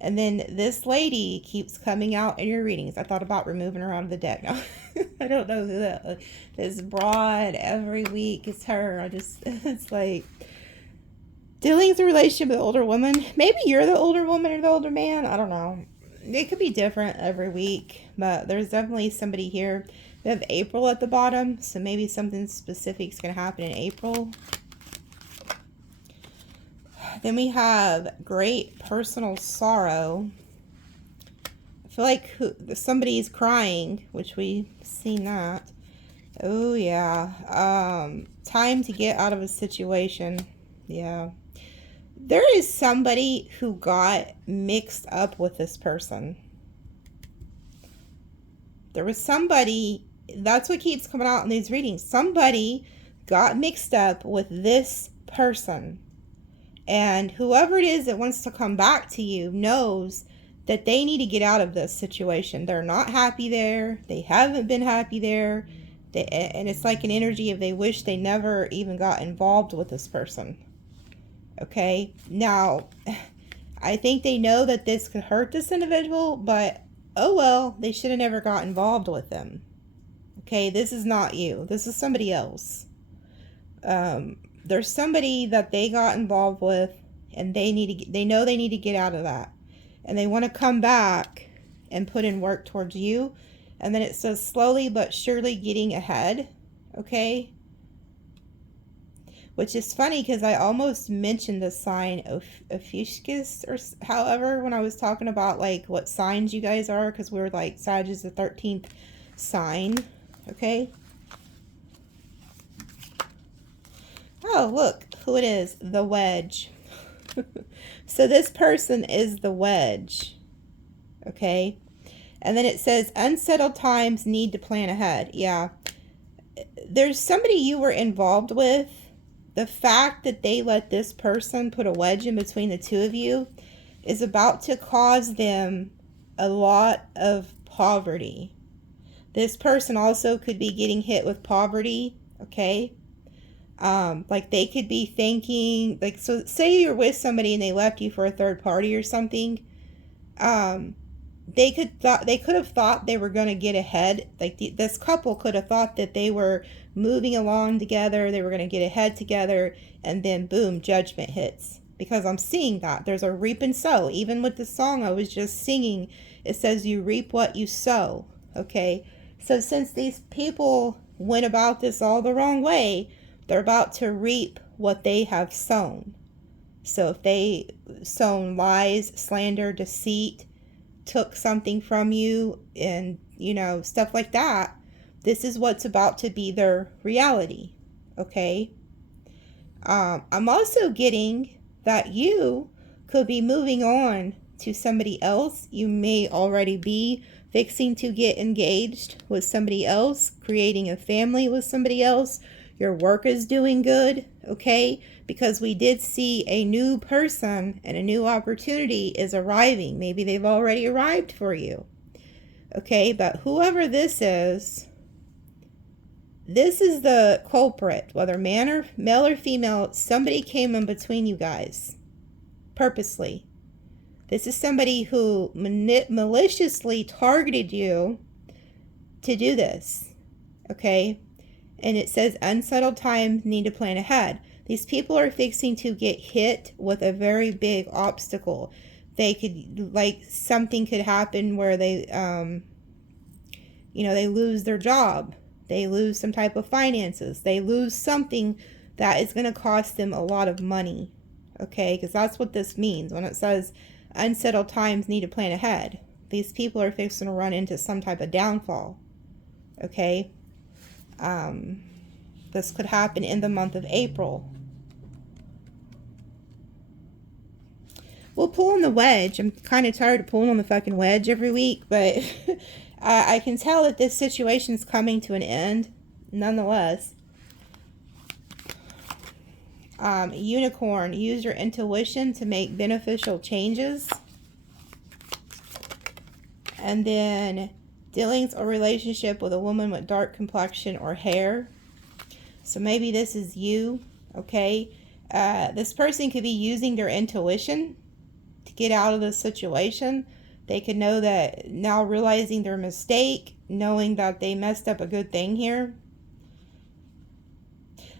And then this lady keeps coming out in your readings. I thought about removing her out of the deck. No, I don't know who that is. Broad every week. It's her. It's like dealing with a relationship with an older woman. Maybe you're the older woman or the older man. I don't know. It could be different every week. But there's definitely somebody here. We have April at the bottom. So maybe something specific is going to happen in April. Then we have great personal sorrow. I feel like somebody's crying, which we've seen that. Oh, yeah. Time to get out of a situation. Yeah. There is somebody who got mixed up with this person. There was somebody, that's what keeps coming out in these readings. Somebody got mixed up with this person. And whoever it is that wants to come back to you knows that they need to get out of this situation. They're not happy there. They haven't been happy there. And it's like an energy of they wish they never even got involved with this person. Okay? Now, I think they know that this could hurt this individual, but oh well, they should have never got involved with them. Okay? This is not you. This is somebody else. There's somebody that they got involved with, and they know they need to get out of that, and they want to come back and put in work towards you. And then it says slowly but surely getting ahead. Okay, which is funny because I almost mentioned the sign of Ophiuchus or however when I was talking about like what signs you guys are, because we're like Sag is the 13th sign. Okay. Oh, look who it is. The wedge. So this person is the wedge. Okay. And then it says unsettled times, need to plan ahead. Yeah. There's somebody you were involved with. The fact that they let this person put a wedge in between the two of you is about to cause them a lot of poverty. This person also could be getting hit with poverty, okay? Like they could be thinking, like, so say you're with somebody and they left you for a third party or something. They could have thought they were going to get ahead. Like this couple could have thought that they were moving along together, they were going to get ahead together, and then boom, judgment hits. Because I'm seeing that there's a reap and sow. Even with the song I was just singing, it says you reap what you sow. Okay, so since these people went about this all the wrong way, they're about to reap what they have sown. So if they sown lies, slander, deceit, took something from you, and stuff like that, this is what's about to be their reality. Okay. I'm also getting that you could be moving on to somebody else. You may already be fixing to get engaged with somebody else, creating a family with somebody else. Your work is doing good, okay? Because we did see a new person and a new opportunity is arriving. Maybe they've already arrived for you, okay? But whoever this is the culprit, whether male or female. Somebody came in between you guys purposely. This is somebody who maliciously targeted you to do this, okay? And it says unsettled times, need to plan ahead. These people are fixing to get hit with a very big obstacle. They could, like, something could happen where they, they lose their job. They lose some type of finances. They lose something that is going to cost them a lot of money. Okay, because that's what this means when it says unsettled times, need to plan ahead. These people are fixing to run into some type of downfall. Okay. This could happen in the month of April. We'll pull on the wedge. I'm kind of tired of pulling on the fucking wedge every week, but I can tell that this situation's coming to an end nonetheless. Unicorn, use your intuition to make beneficial changes. And then dealings or relationship with a woman with dark complexion or hair. So maybe this is you, okay? This person could be using their intuition to get out of this situation. They could know that now, realizing their mistake, knowing that they messed up a good thing here.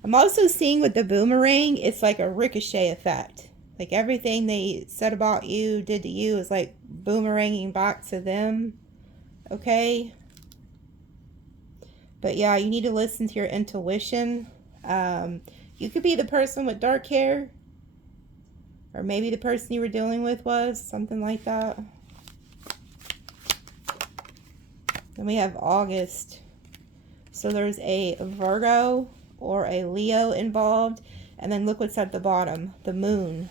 I'm also seeing with the boomerang, it's like a ricochet effect. Like everything they said about you, did to you, is like boomeranging back to them. Okay? But yeah, you need to listen to your intuition. You could be the person with dark hair. Or maybe the person you were dealing with was. Something like that. Then we have August. So there's a Virgo or a Leo involved. And then look what's at the bottom. The moon.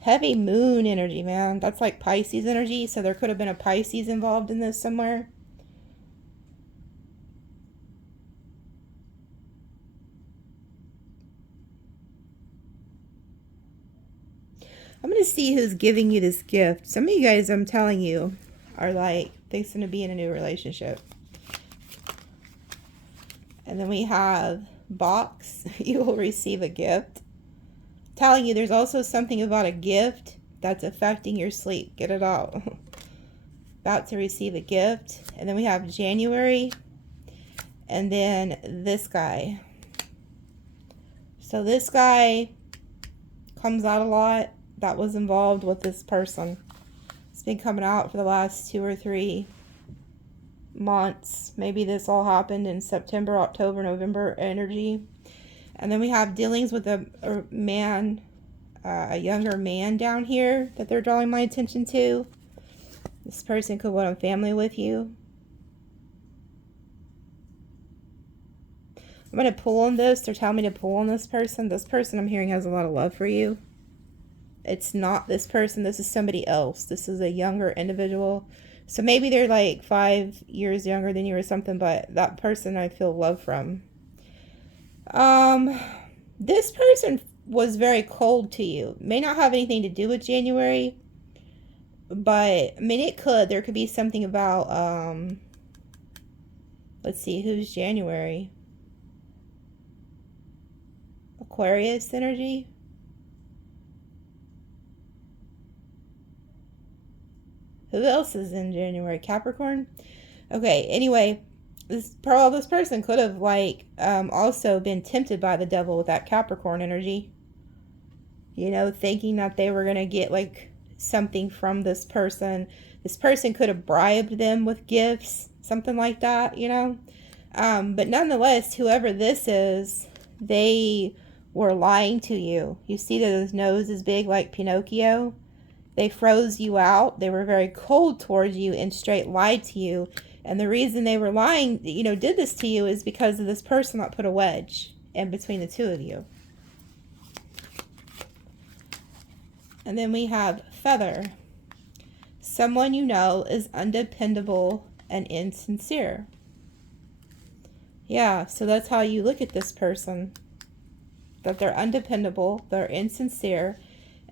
Heavy moon energy, man. That's like Pisces energy. So there could have been a Pisces involved in this somewhere. I'm going to see who's giving you this gift. Some of you guys, I'm telling you, are like fixing to be in a new relationship. And then we have box. You will receive a gift. Telling you there's also something about a gift that's affecting your sleep. Get it out. About to receive a gift. And then we have January. And then this guy. So this guy comes out a lot. That was involved with this person. It's been coming out for the last 2 or 3 months. Maybe this all happened in September, October, November energy. And then we have dealings with a man, a younger man down here that they're drawing my attention to. This person could want a family with you. I'm going to pull on this. They're telling me to pull on this person. This person I'm hearing has a lot of love for you. It's not this person. This is somebody else. This is a younger individual. So maybe they're like 5 years younger than you or something, but that person I feel love from. This person was very cold to you. May not have anything to do with January, but I mean, it could. There could be something about, let's see, who's January? Aquarius energy. Who else is in January? Capricorn? Okay, anyway, this person could have like also been tempted by the devil with that Capricorn energy. You know, thinking that they were going to get like something from this person. This person could have bribed them with gifts, something like that, you know. But nonetheless, whoever this is, they were lying to you. You see that his nose is big like Pinocchio. They froze you out. They were very cold towards you and straight lied to you. And the reason they were lying, you know, did this to you is because of this person that put a wedge in between the two of you. And then we have Feather. Someone you know is undependable and insincere. Yeah, so that's how you look at this person. That they're undependable, they're insincere.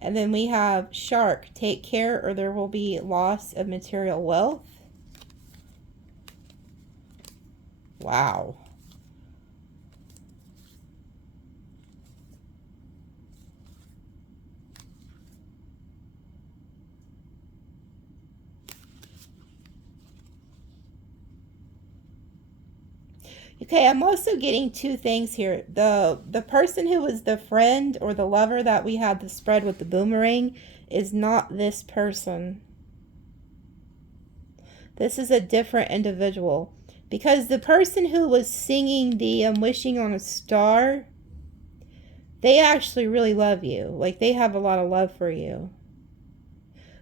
And then we have Shark. Take care or there will be loss of material wealth. Wow. Okay, I'm also getting two things here. The person who was the friend or the lover that we had the spread with the boomerang is not this person. This is a different individual. Because the person who was singing the Wishing on a Star, they actually really love you. Like, they have a lot of love for you.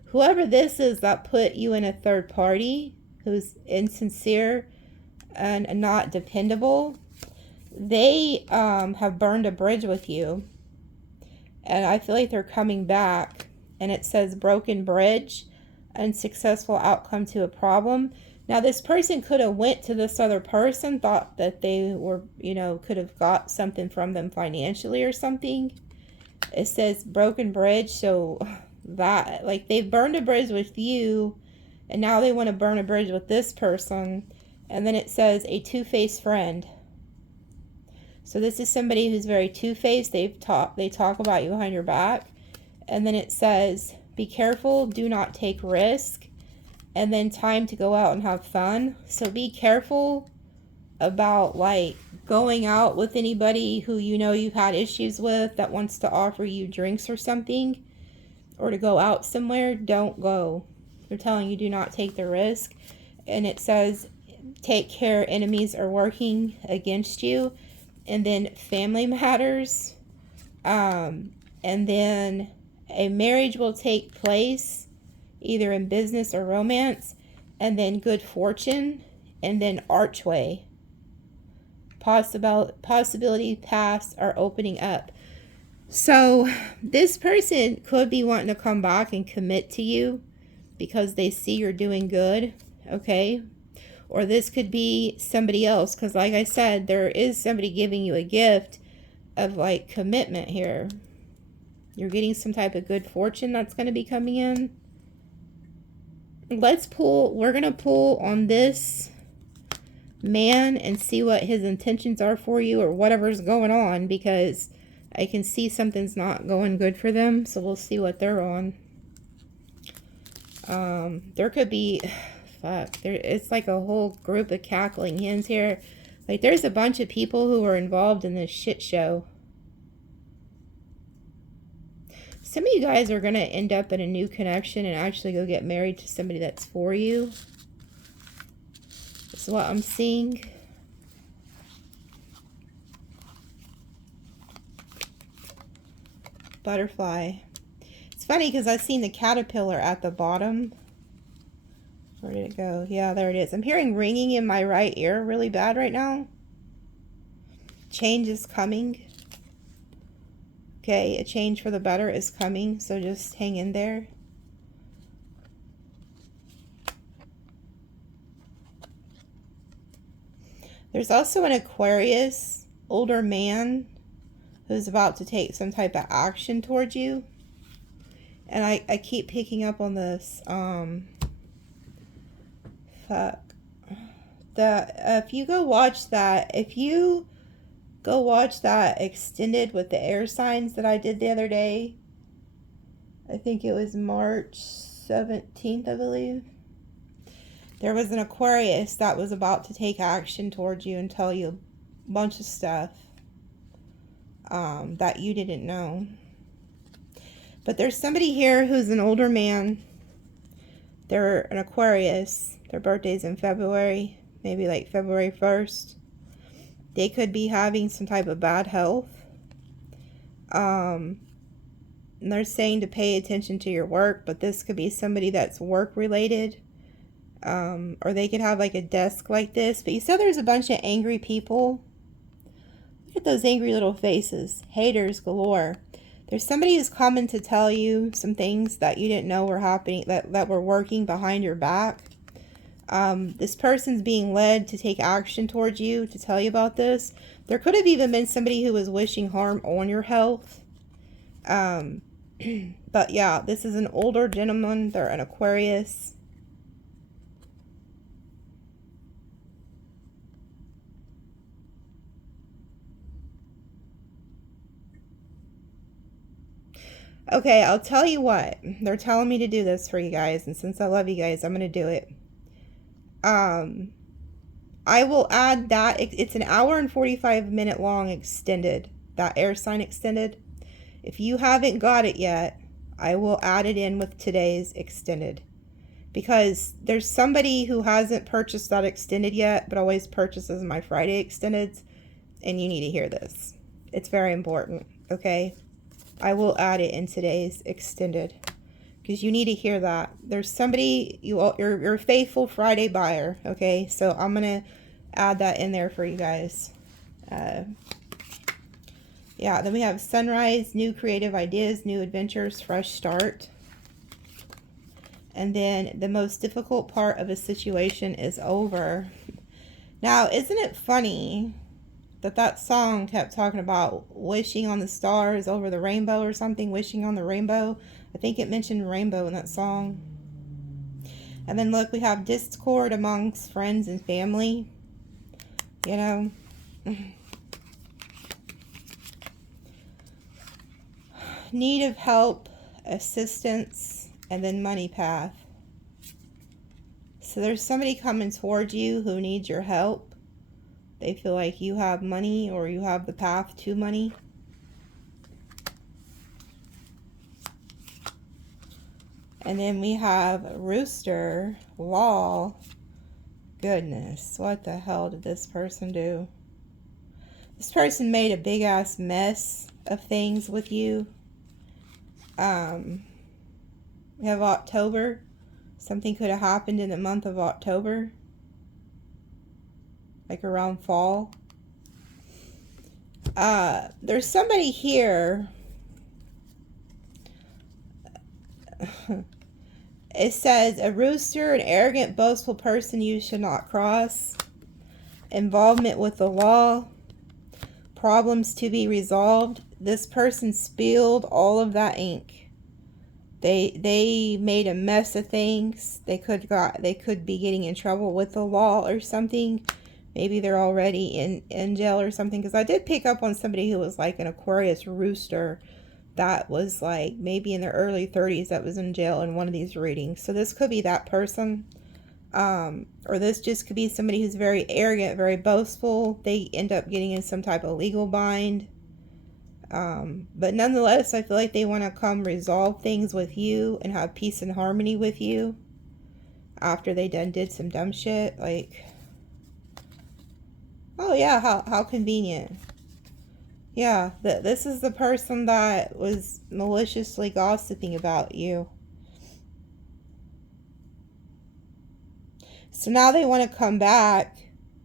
Whoever this is that put you in a third party, who's insincere and not dependable, they have burned a bridge with you. And I feel like they're coming back. And it says broken bridge, unsuccessful outcome to a problem. Now, this person could have went to this other person, thought that they were, you know, could have got something from them financially or something. It says broken bridge, so that, like, they've burned a bridge with you, and now they want to burn a bridge with this person. And then it says a two-faced friend. So this is somebody who's very two-faced. They talk about you behind your back. And then it says, be careful, do not take risk. And then time to go out and have fun. So be careful about like going out with anybody who you know you've had issues with that wants to offer you drinks or something, or to go out somewhere. Don't go. They're telling you do not take the risk. And it says take care, enemies are working against you. And then family matters. And then a marriage will take place either in business or romance, and then good fortune, and then archway. Possibility paths are opening up. So this person could be wanting to come back and commit to you because they see you're doing good, okay? Or this could be somebody else, because like I said, there is somebody giving you a gift of like commitment here. You're getting some type of good fortune that's going to be coming in. Let's pull, we're going to pull on this man and see what his intentions are for you or whatever's going on, because I can see something's not going good for them. So we'll see what they're on. There could be, it's like a whole group of cackling hens here. Like there's a bunch of people who are involved in this shit show. Some of you guys are going to end up in a new connection and actually go get married to somebody that's for you. That's what I'm seeing. butterfly. It's funny because I've seen the caterpillar at the bottom. Where did it go? Yeah, there it is. I'm hearing ringing in my right ear really bad right now. Change is coming. Okay, a change for the better is coming, so just hang in there. There's also an Aquarius, older man, who's about to take some type of action towards you. And I keep picking up on this, if you go watch that extended with the air signs that I did the other day, I think it was March 17th, I believe. There was an Aquarius that was about to take action towards you and tell you a bunch of stuff that you didn't know. But there's somebody here who's an older man. They're an Aquarius. Their birthday's in February, maybe like February 1st. They could be having some type of bad health. And they're saying to pay attention to your work, but this could be somebody that's work related. Or they could have like a desk like this. But you said there's a bunch of angry people. Look at those angry little faces. Haters galore. There's somebody who's coming to tell you some things that you didn't know were happening, that were working behind your back. This person's being led to take action towards you to tell you about this. There could have even been somebody who was wishing harm on your health. But yeah, this is an older gentleman. They're an Aquarius. Okay, I'll tell you what. They're telling me to do this for you guys, and since I love you guys, I'm going to do it. I will add that. It's an hour and 45-minute long extended. That air sign extended. If you haven't got it yet, I will add it in with today's extended. Because there's somebody who hasn't purchased that extended yet, but always purchases my Friday extendeds. And you need to hear this. It's very important, okay? I will add it in today's extended because you need to hear that. There's somebody, you're a faithful Friday buyer, okay? So I'm going to add that in there for you guys. Yeah, then we have sunrise, new creative ideas, new adventures, fresh start. And then the most difficult part of a situation is over. Now, isn't it funny that song kept talking about wishing on the stars over the rainbow or something, wishing on the rainbow? I think it mentioned rainbow in that song. And then look, we have discord amongst friends and family. You know, need of help, assistance, and then money path. So there's somebody coming towards you who needs your help. They feel like you have money or you have the path to money. And then we have rooster, law. Goodness, what the hell did this person do? This person made a big ass mess of things with you. We have October. Something could have happened in the month of October. Like around fall. There's somebody here. It says, a rooster, an arrogant, boastful person you should not cross. Involvement with the law. Problems to be resolved. This person spilled all of that ink. They made a mess of things. They could be getting in trouble with the law or something. Maybe they're already in jail or something. Because I did pick up on somebody who was like an Aquarius rooster that was like maybe in their early 30s that was in jail in one of these readings. So this could be that person. Or this just could be somebody who's very arrogant, very boastful. They end up getting in some type of legal bind. But nonetheless, I feel like they want to come resolve things with you and have peace and harmony with you after they did some dumb shit. Like, oh yeah, how convenient. Yeah, this is the person that was maliciously gossiping about you. So now they want to come back.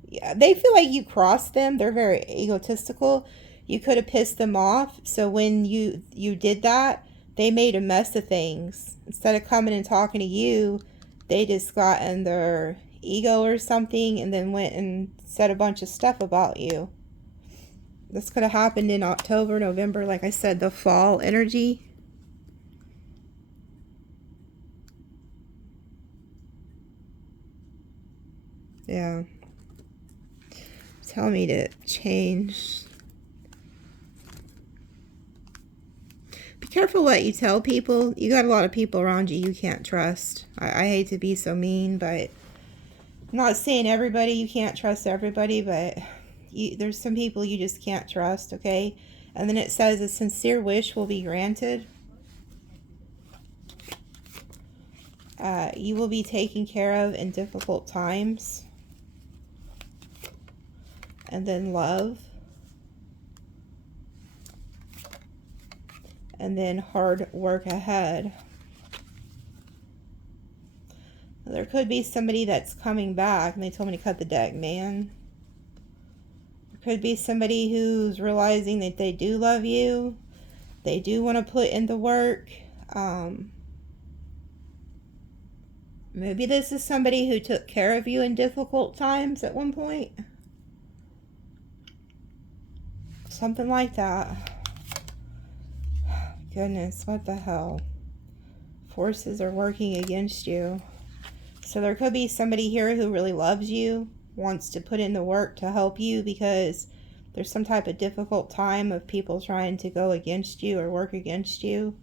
Yeah, they feel like you crossed them. They're very egotistical. You could have pissed them off. So when you did that, they made a mess of things. Instead of coming and talking to you, they just got in their ego or something and then went and said a bunch of stuff about you. This could have happened in October, November, like I said, the fall energy. Yeah. Tell me to change. Be careful what you tell people. You got a lot of people around you can't trust. I hate to be so mean, but I'm not saying everybody, you can't trust everybody, but there's some people you just can't trust, okay? And then it says a sincere wish will be granted. You will be taken care of in difficult times. And then love. And then hard work ahead. There could be somebody that's coming back, and they told me to cut the deck, man. There could be somebody who's realizing that they do love you. They do want to put in the work. Maybe this is somebody who took care of you in difficult times at one point. Something like that. Goodness, what the hell? Forces are working against you. So there could be somebody here who really loves you, wants to put in the work to help you because there's some type of difficult time of people trying to go against you or work against you.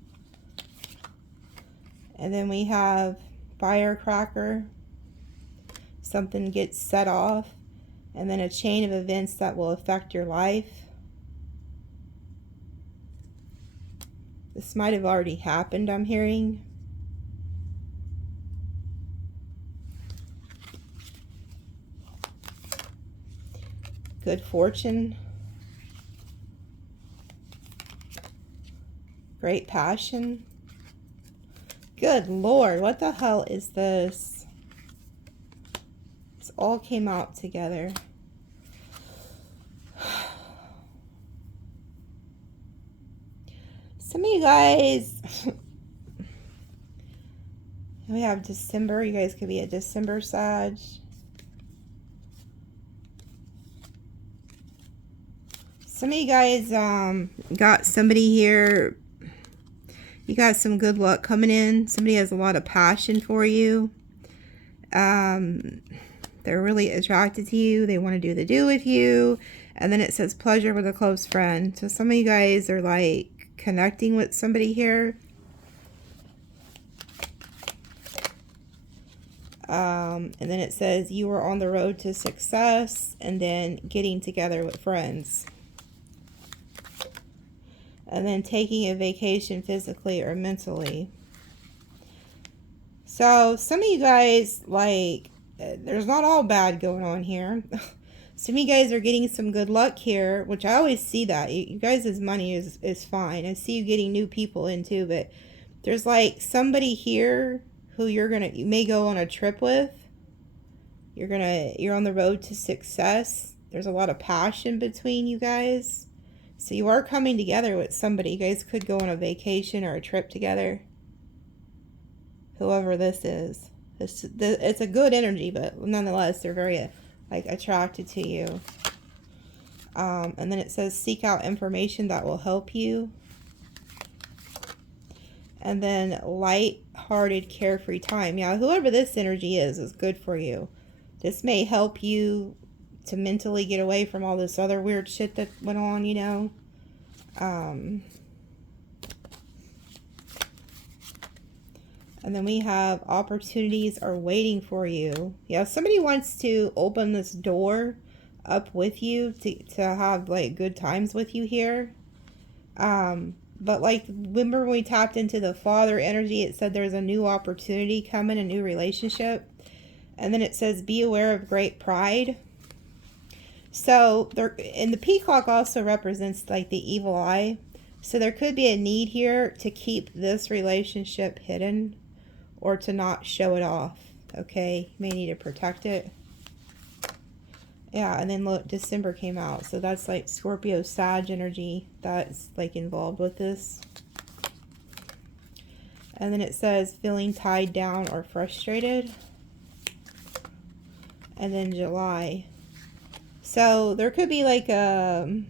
And then we have firecracker. Something gets set off. And then a chain of events that will affect your life. This might have already happened, I'm hearing. Good fortune. Great passion. Good Lord, what the hell is this? This all came out together. Some of you guys, we have December. You guys could be a December Sag. Some of you guys got somebody here. You got some good luck coming in. Somebody has a lot of passion for you. They're really attracted to you. They want to do the do with you. And then it says pleasure with a close friend. So some of you guys are like connecting with somebody here. And then it says you are on the road to success and then getting together with friends. And then taking a vacation physically or mentally. So some of you guys, like, there's not all bad going on here. Some of you guys are getting some good luck here, which I always see that. You guys' money is fine. I see you getting new people in too, but there's like somebody here who you may go on a trip with. You're on the road to success. There's a lot of passion between you guys. So you are coming together with somebody. You guys could go on a vacation or a trip together. Whoever this is. It's a good energy, but nonetheless, they're very like attracted to you. And then it says seek out information that will help you. And then light-hearted, carefree time. Yeah, whoever this energy is good for you. This may help you to mentally get away from all this other weird shit that went on, you know. And then we have opportunities are waiting for you. Yeah, somebody wants to open this door up with you to have like good times with you here. But like, remember when we tapped into the father energy, it said there's a new opportunity coming, a new relationship. And then it says be aware of great pride. So there, and the peacock also represents like the evil eye. So there could be a need here to keep this relationship hidden or to not show it off. Okay, you may need to protect it. Yeah, and then look, December came out. So that's like Scorpio, Sag energy that's like involved with this. And then it says feeling tied down or frustrated. And then July. So there could be like a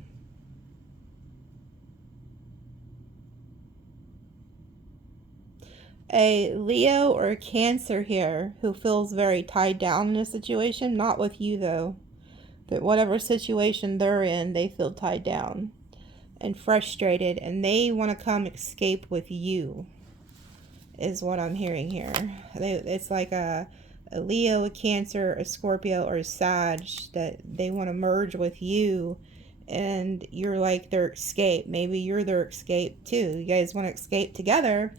Leo or a Cancer here who feels very tied down in a situation. Not with you though. That whatever situation they're in, they feel tied down and frustrated, and they want to come escape with you, is what I'm hearing here. It's like a Leo, a Cancer, a Scorpio, or a Sag that they want to merge with you, and you're like their escape. Maybe you're their escape too. You guys want to escape together.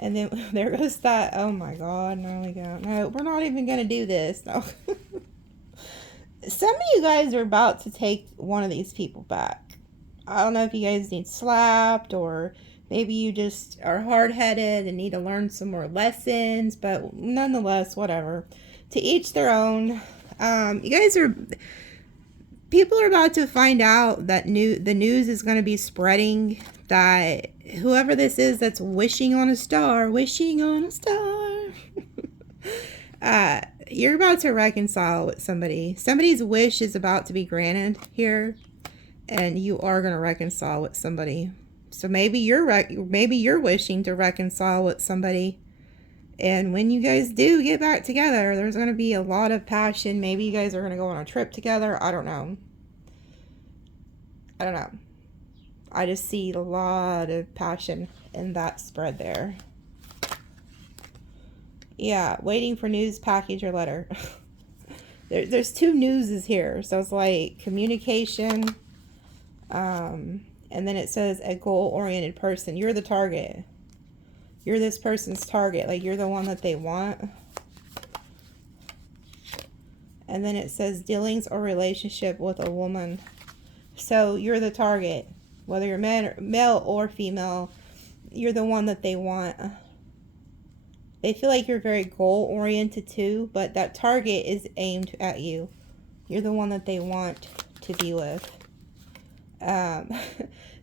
And then there goes that, oh my God, no, we're not even going to do this. No. Some of you guys are about to take one of these people back. I don't know if you guys need slapped, or maybe you just are hard-headed and need to learn some more lessons, but nonetheless, whatever. To each their own. People are about to find out that the news is going to be spreading that whoever this is that's wishing on a star, you're about to reconcile with somebody. Somebody's wish is about to be granted here, and you are going to reconcile with somebody. So maybe you're wishing to reconcile with somebody, and when you guys do get back together, there's going to be a lot of passion. Maybe you guys are going to go on a trip together. I don't know. I just see a lot of passion in that spread there. Yeah, waiting for news, package, or letter. There's two newses here. So it's like communication. And then it says a goal-oriented person. You're the target. You're this person's target. Like, you're the one that they want. And then it says dealings or relationship with a woman. So you're the target. Whether you're male or female, you're the one that they want. They feel like you're very goal-oriented too, but that target is aimed at you. You're the one that they want to be with.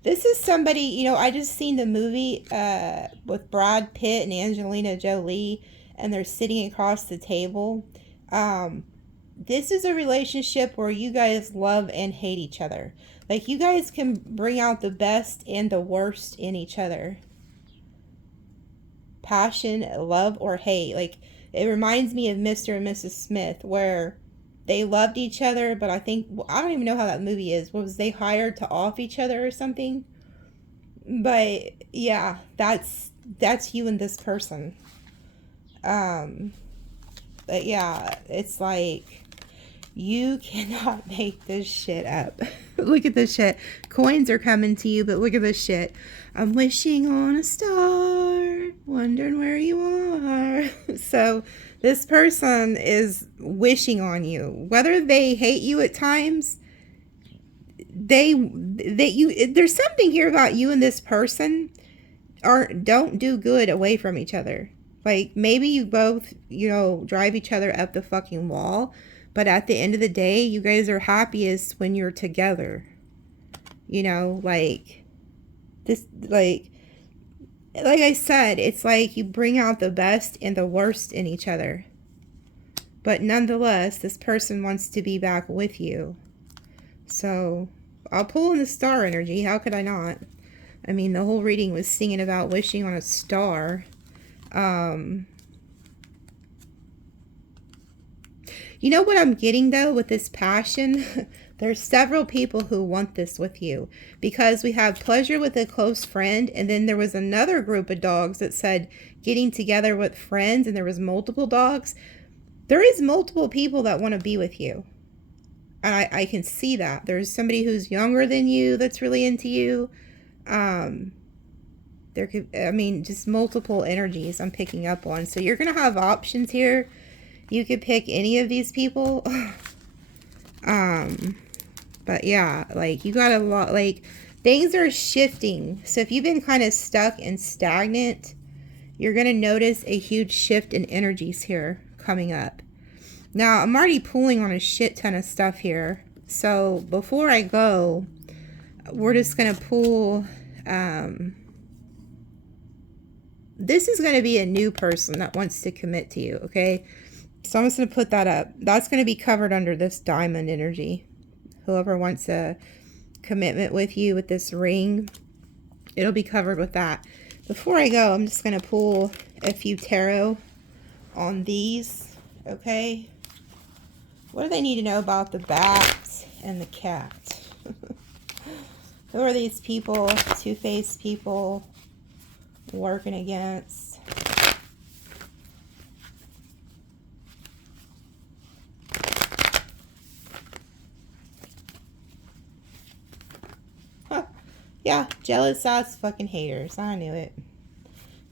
This is somebody, I just seen the movie with Brad Pitt and Angelina Jolie, and they're sitting across the table. This is a relationship where you guys love and hate each other. Like, you guys can bring out the best and the worst in each other. Passion, love, or hate. Like, it reminds me of Mr. and Mrs. Smith, where they loved each other, but I don't even know how that movie is. Was they hired to off each other or something? But yeah, that's you and this person. But yeah, it's like, you cannot make this shit up. Look at this shit. Coins are coming to you, but look at this shit. I'm wishing on a star, wondering where you are. So this person is wishing on you. Whether they hate you at times, there's something here about you and this person don't do good away from each other. Like, maybe you both, drive each other up the fucking wall, but at the end of the day, you guys are happiest when you're together. Like I said, it's like you bring out the best and the worst in each other. But nonetheless, this person wants to be back with you. So I'll pull in the star energy. How could I not? I mean, the whole reading was singing about wishing on a star. You know what I'm getting, though, with this passion? There's several people who want this with you, because we have pleasure with a close friend, and then there was another group of dogs that said getting together with friends, and there was multiple dogs. There is multiple people that want to be with you. And I can see that. There's somebody who's younger than you that's really into you. Just multiple energies I'm picking up on. So you're going to have options here You could pick any of these people. But yeah, like you got a lot, like things are shifting. So if you've been kind of stuck and stagnant, you're going to notice a huge shift in energies here coming up. Now, I'm already pulling on a shit ton of stuff here. So before I go, we're just going to pull, this is going to be a new person that wants to commit to you, okay? So I'm just going to put that up. That's going to be covered under this diamond energy. Whoever wants a commitment with you with this ring, it'll be covered with that. Before I go, I'm just going to pull a few tarot on these, okay? What do they need to know about the bat and the cat? Who are these people, two-faced people, working against? Yeah, jealous ass fucking haters. I knew it.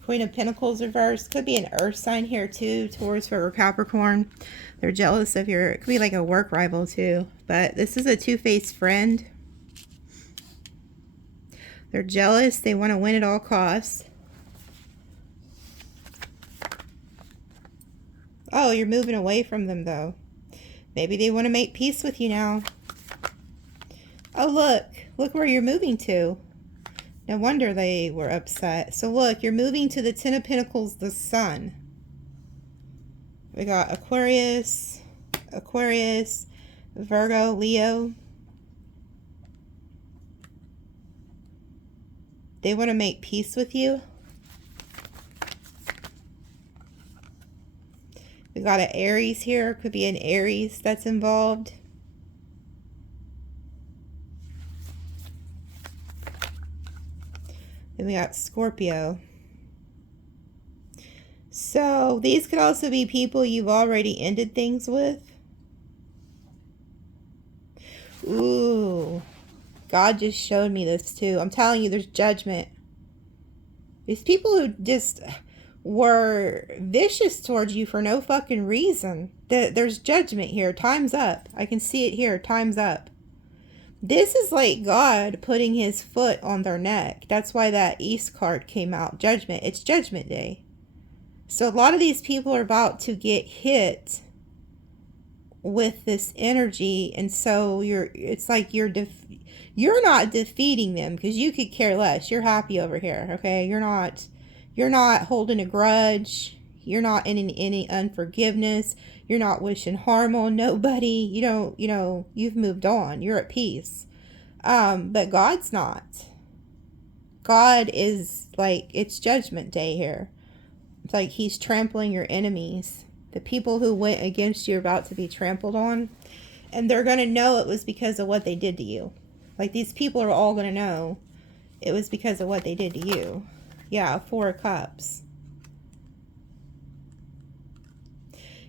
Queen of Pentacles reversed. Could be an earth sign here too. Taurus for Capricorn. They're jealous of your... It could be like a work rival too. But this is a two-faced friend. They're jealous. They want to win at all costs. Oh, you're moving away from them though. Maybe they want to make peace with you now. Oh, look. Look where you're moving to. No wonder they were upset. So look, you're moving to the Ten of Pentacles, the Sun. We got Aquarius, Virgo, Leo. They want to make peace with you. We got an Aries here. Could be an Aries that's involved. Then we got Scorpio. So these could also be people you've already ended things with. Ooh. God just showed me this too. I'm telling you, there's judgment. These people who just were vicious towards you for no fucking reason. There's judgment here. Time's up. I can see it here. Time's up. This is like God putting his foot on their neck. That's why that East card came out. Judgment. It's Judgment Day. So a lot of these people are about to get hit with this energy. And so it's like you're not defeating them because you could care less. You're happy over here. Okay. You're not holding a grudge. You're not in any unforgiveness. You're not wishing harm on nobody. You've moved on. You're at peace. But God's not. God is like, it's Judgment Day here. It's like he's trampling your enemies. The people who went against you are about to be trampled on. And they're going to know it was because of what they did to you. Like these people are all going to know it was because of what they did to you. Yeah, 4 of Cups.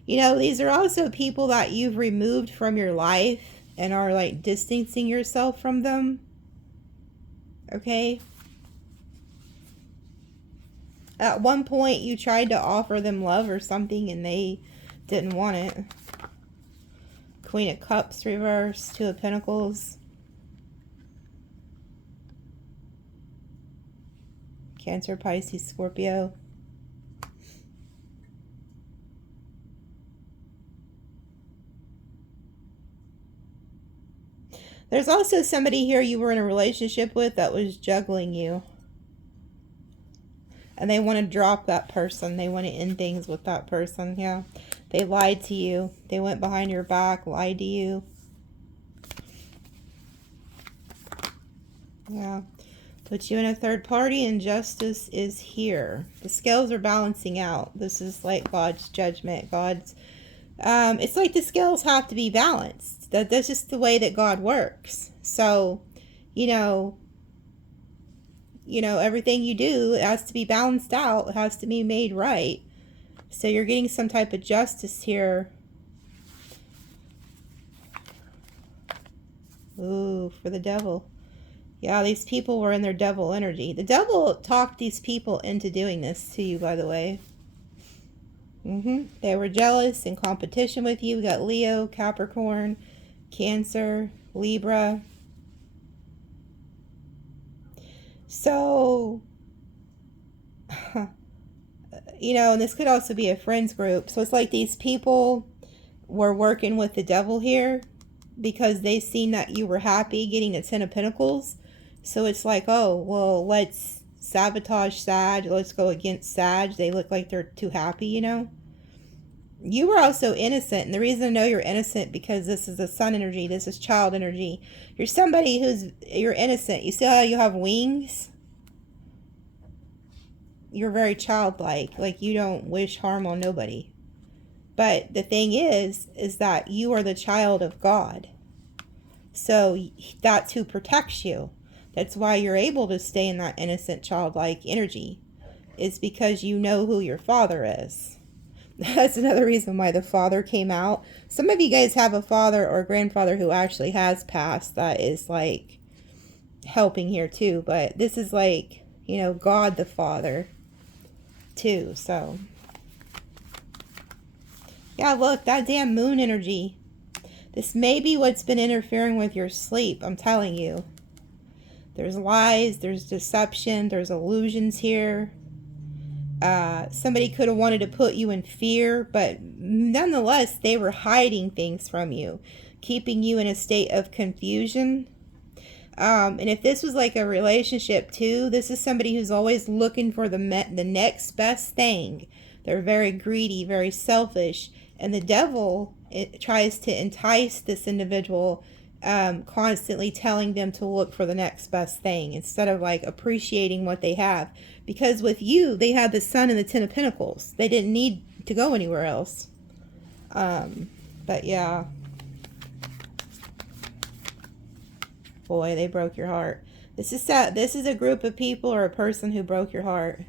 These are also people that you've removed from your life and are like distancing yourself from them. Okay? At one point you tried to offer them love or something and they didn't want it. Queen of Cups reversed, 2 of Pentacles. Cancer, Pisces, Scorpio. There's also somebody here you were in a relationship with that was juggling you. And they want to drop that person. They want to end things with that person. Yeah. They lied to you. They went behind your back, lied to you. Yeah. Put you in a third party and justice is here. The scales are balancing out. This is like God's judgment. It's like the scales have to be balanced. That's just the way that God works. So, everything you do, it has to be balanced out. It has to be made right. So you're getting some type of justice here. Ooh, for the devil. Yeah, these people were in their devil energy. The devil talked these people into doing this to you, by the way. They were jealous in competition with you. We got Leo, Capricorn, Cancer, Libra. So, you know, and this could also be a friends group. So it's like these people were working with the devil here because they seen that you were happy getting the 10 of Pentacles. So it's like, oh, well, let's sabotage Sag. Let's go against Sag. They look like they're too happy, you know. You were also innocent. And the reason I know you're innocent because this is the sun energy. This is child energy. You're somebody you're innocent. You see how you have wings? You're very childlike. Like you don't wish harm on nobody. But the thing is that you are the child of God. So that's who protects you. That's why you're able to stay in that innocent, childlike energy. It's because you know who your father is. That's another reason why the father came out. Some of you guys have a father or grandfather who actually has passed that is like helping here too. But this is like, you know, God the Father too. So yeah, look, that damn moon energy. This may be what's been interfering with your sleep. I'm telling you. There's lies, there's deception, there's illusions here. Somebody could have wanted to put you in fear, but nonetheless, they were hiding things from you, keeping you in a state of confusion. And if this was like a relationship too, this is somebody who's always looking for the next best thing. They're very greedy, very selfish, and the devil tries to entice this individual, constantly telling them to look for the next best thing instead of like appreciating what they have. Because with you, they had the Sun and the 10 of Pentacles. They didn't need to go anywhere else. But yeah. Boy, they broke your heart. This is sad. This is a group of people or a person who broke your heart.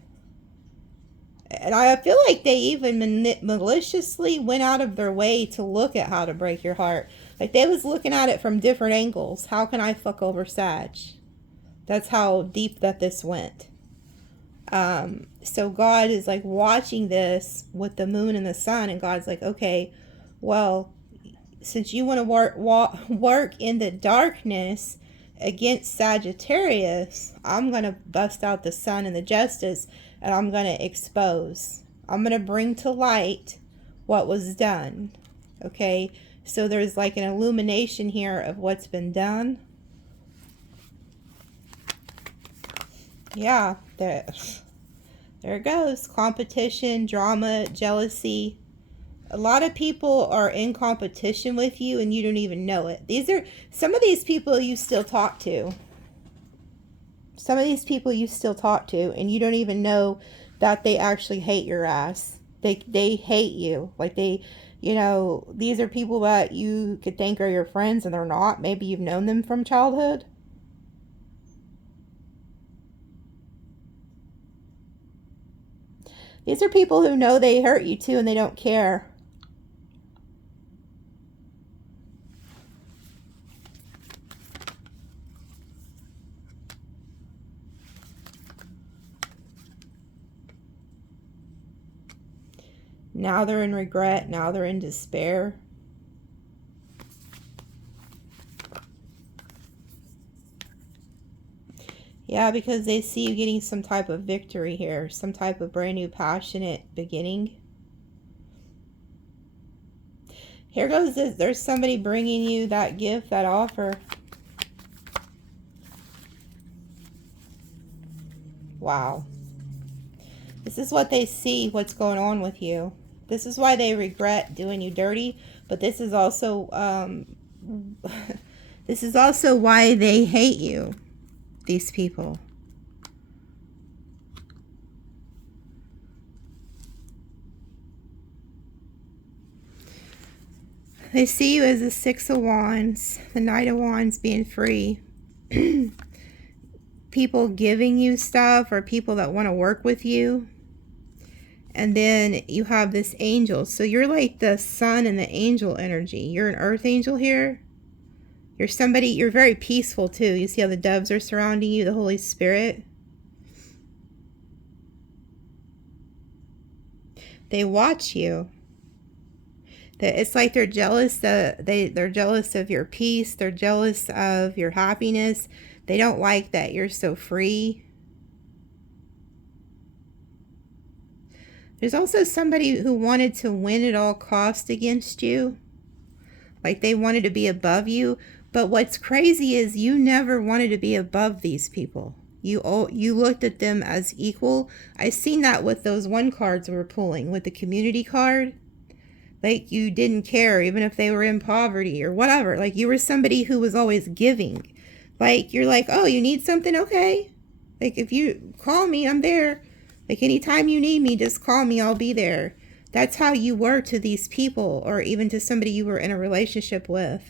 And I feel like they even maliciously went out of their way to look at how to break your heart. Like they was looking at it from different angles. How can I fuck over Sag? That's how deep that this went. So God is like watching this with the moon and the sun, and God's like, okay, well, since you want to work in the darkness against Sagittarius, I'm going to bust out the sun and the justice, and I'm going to expose. I'm going to bring to light what was done. Okay, so there's like an illumination here of what's been done. Yeah, there it goes. Competition, drama, jealousy. A lot of people are in competition with you and you don't even know it. Some of these people you still talk to. Some of these people you still talk to and you don't even know that they actually hate your ass. They hate you. Like you know, these are people that you could think are your friends and they're not. Maybe you've known them from childhood. These are people who know they hurt you too and they don't care. Now they're in regret. Now they're in despair. Yeah, because they see you getting some type of victory here. Some type of brand new passionate beginning. Here goes this. There's somebody bringing you that gift, that offer. Wow. This is what they see, what's going on with you. This is why they regret doing you dirty. But this is also, this is also why they hate you. These people. They see you as the Six of Wands, the Knight of Wands being free. People giving you stuff or people that want to work with you. And then you have this angel. So you're like the sun and the angel energy. You're an earth angel here. You're somebody, you're very peaceful too. You see how the doves are surrounding you, the Holy Spirit. They watch you. It's like they're jealous. They're jealous of your peace. They're jealous of your happiness. They don't like that you're so free. There's also somebody who wanted to win at all costs against you. Like they wanted to be above you. But what's crazy is you never wanted to be above these people. You looked at them as equal. I've seen that with those one cards we're pulling, with the community card. Like you didn't care even if they were in poverty or whatever. Like you were somebody who was always giving. Like you're like, oh, you need something? Okay. Like if you call me, I'm there. Like anytime you need me, just call me, I'll be there. That's how you were to these people, or even to somebody you were in a relationship with.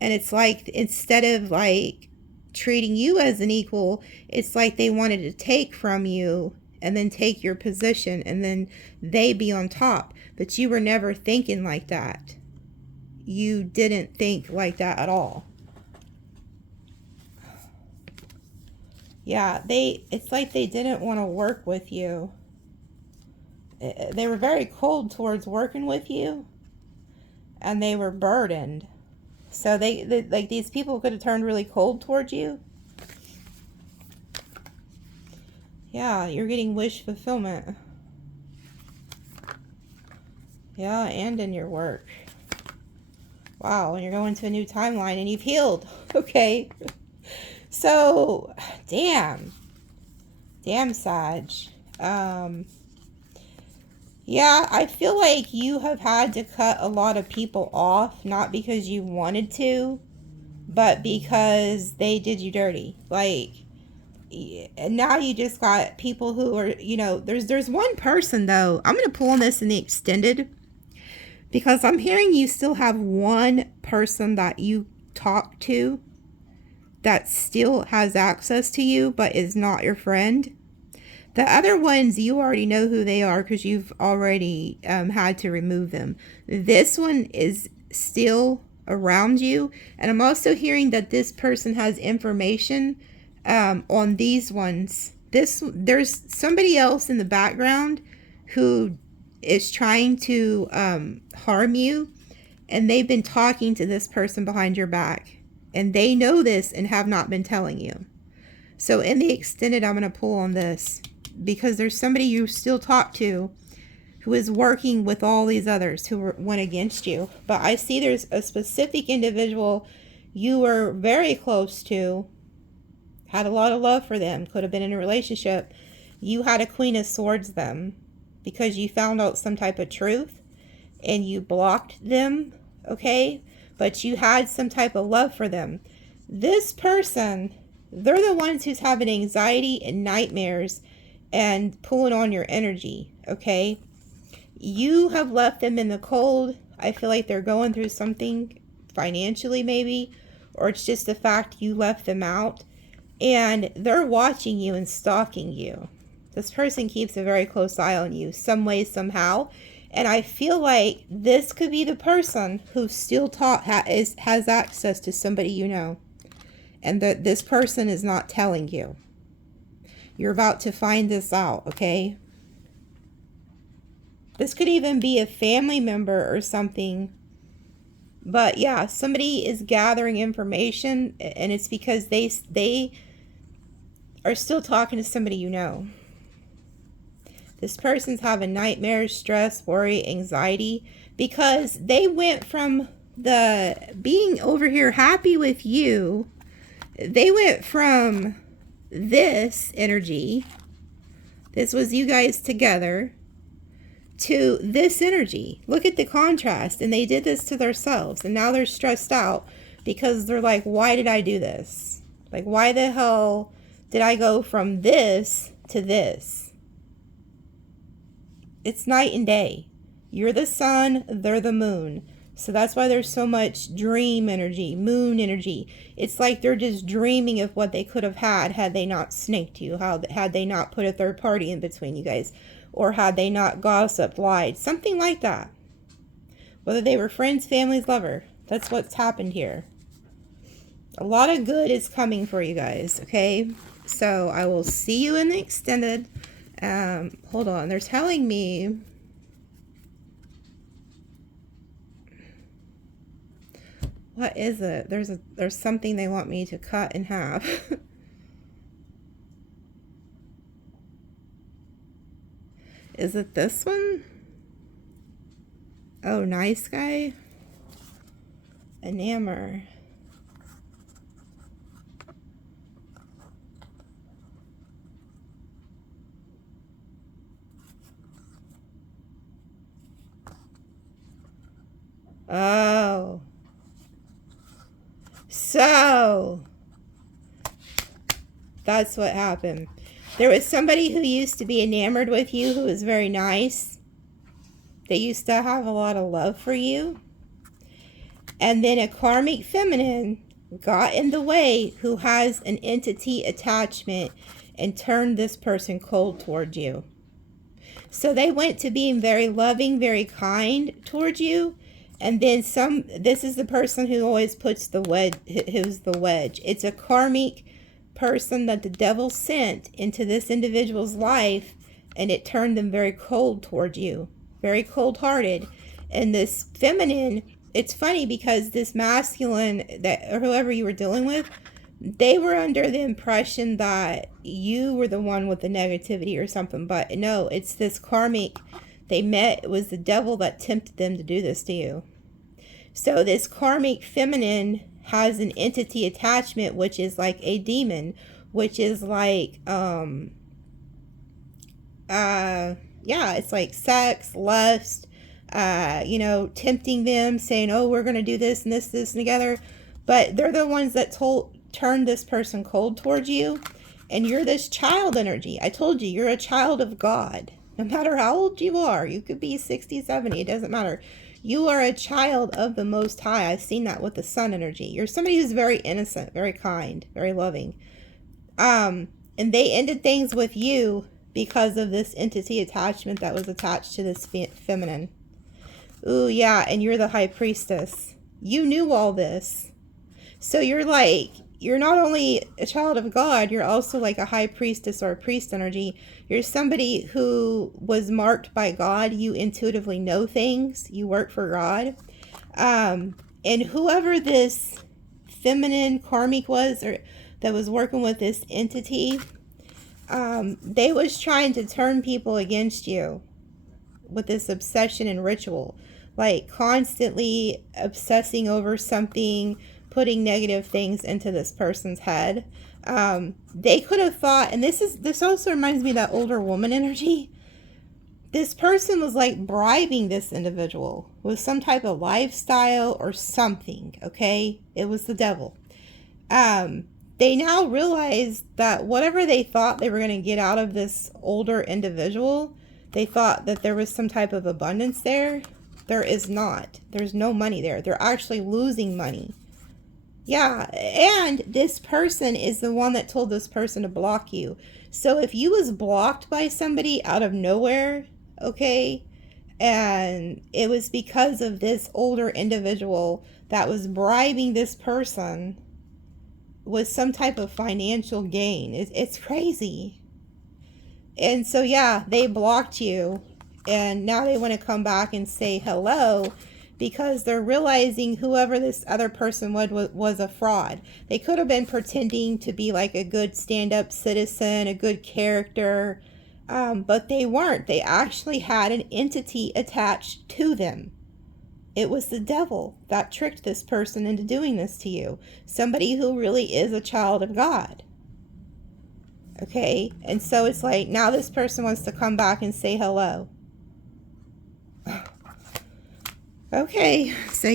And it's like, instead of like treating you as an equal, it's like they wanted to take from you and then take your position and then they be on top. But you were never thinking like that. You didn't think like that at all. Yeah, it's like they didn't want to work with you. They were very cold towards working with you, and they were burdened. So they like, these people could have turned really cold towards you. Yeah, you're getting wish fulfillment. Yeah, and in your work. Wow, and you're going to a new timeline and you've healed. Okay. So, damn, Sag. Yeah, I feel like you have had to cut a lot of people off, not because you wanted to, but because they did you dirty. Like, and now you just got people who are, you know, there's one person though. I'm going to pull on this in the extended, because I'm hearing you still have one person that you talk to that still has access to you, but is not your friend. The other ones, you already know who they are because you've already had to remove them. This one is still around you. And I'm also hearing that this person has information on these ones. There's somebody else in the background who is trying to harm you. And they've been talking to this person behind your back. And they know this and have not been telling you. So in the extended, I'm going to pull on this, because there's somebody you still talk to who is working with all these others who went against you. But I see there's a specific individual you were very close to, had a lot of love for them, could have been in a relationship. You had a Queen of Swords them because you found out some type of truth and you blocked them, okay? But you had some type of love for them. This person, they're the ones who's having anxiety and nightmares and pulling on your energy, okay? You have left them in the cold. I feel like they're going through something financially maybe, or it's just the fact you left them out, and they're watching you and stalking you. This person keeps a very close eye on you some way, somehow. And I feel like this could be the person who still has access to somebody you know. And that this person is not telling you. You're about to find this out, okay? This could even be a family member or something. But yeah, somebody is gathering information, and it's because they are still talking to somebody you know. This person's having nightmares, stress, worry, anxiety, because they went from the being over here happy with you. They went from this energy, this was you guys together, to this energy. Look at the contrast. And they did this to themselves. And now they're stressed out because they're like, why did I do this? Like, why the hell did I go from this to this? It's night and day. You're the sun, they're the moon. So that's why there's so much dream energy, moon energy. It's like they're just dreaming of what they could have had they not snaked you, had they not put a third party in between you guys, or had they not gossiped, lied, something like that. Whether they were friends, families, lover. That's what's happened here. A lot of good is coming for you guys, okay? So I will see you in the extended. Hold on. They're telling me... What is it? There's something they want me to cut in half. Is it this one? Oh, nice guy. Enamor. Oh. So, that's what happened. There was somebody who used to be enamored with you who was very nice. They used to have a lot of love for you. And then a karmic feminine got in the way who has an entity attachment and turned this person cold toward you. So they went to being very loving, very kind toward you. And then this is the person who always puts the wedge, who's the wedge. It's a karmic person that the devil sent into this individual's life, and it turned them very cold toward you, very cold-hearted. And this feminine, it's funny because this masculine, or whoever you were dealing with, they were under the impression that you were the one with the negativity or something. But no, it's this karmic they met. It was the devil that tempted them to do this to you. So this karmic feminine has an entity attachment, which is like a demon, which is like, yeah, it's like sex, lust, tempting them, saying, oh, we're going to do this and this together. But they're the ones that turned this person cold towards you. And you're this child energy. I told you, you're a child of God. No matter how old you are, you could be 60, 70, it doesn't matter. You are a child of the Most High. I've seen that with the sun energy. You're somebody who's very innocent, very kind, very loving. And they ended things with you because of this entity attachment that was attached to this feminine. Ooh, yeah, and you're the high priestess. You knew all this. So you're not only a child of God, you're also like a high priestess or a priest energy. You're somebody who was marked by God. You intuitively know things. You work for God. And whoever this feminine karmic was, or that was working with this entity, they was trying to turn people against you with this obsession and ritual. Like constantly obsessing over something, putting negative things into this person's head. They could have thought, and this also reminds me of that older woman energy. This person was like bribing this individual with some type of lifestyle or something, okay? It was the devil. They now realize that whatever they thought they were going to get out of this older individual, they thought that there was some type of abundance there. There is not. There's no money there. They're actually losing money. Yeah, and this person is the one that told this person to block you. So if you was blocked by somebody out of nowhere, okay, and it was because of this older individual that was bribing this person with some type of financial gain. It's crazy. And so, yeah, they blocked you, and now they want to come back and say hello, because they're realizing whoever this other person was a fraud. They could have been pretending to be like a good stand-up citizen, a good character, but they weren't. They actually had an entity attached to them. It was the devil that tricked this person into doing this to you. Somebody who really is a child of God. Okay? And so it's like, now this person wants to come back and say hello. Okay, so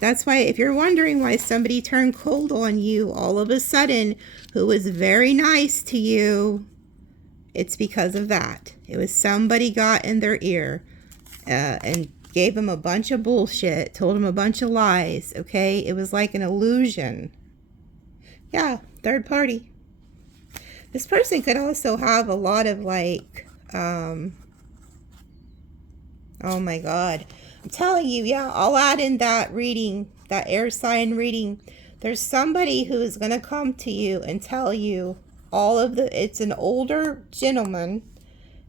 that's why if you're wondering why somebody turned cold on you all of a sudden, who was very nice to you, it's because of that. It was somebody got in their ear and gave them a bunch of bullshit, told them a bunch of lies, okay? It was like an illusion. Yeah, third party. This person could also have a lot of like, oh my God. I'm telling you, yeah, I'll add in that reading, that air sign reading. There's somebody who is going to come to you and tell you all of it's an older gentleman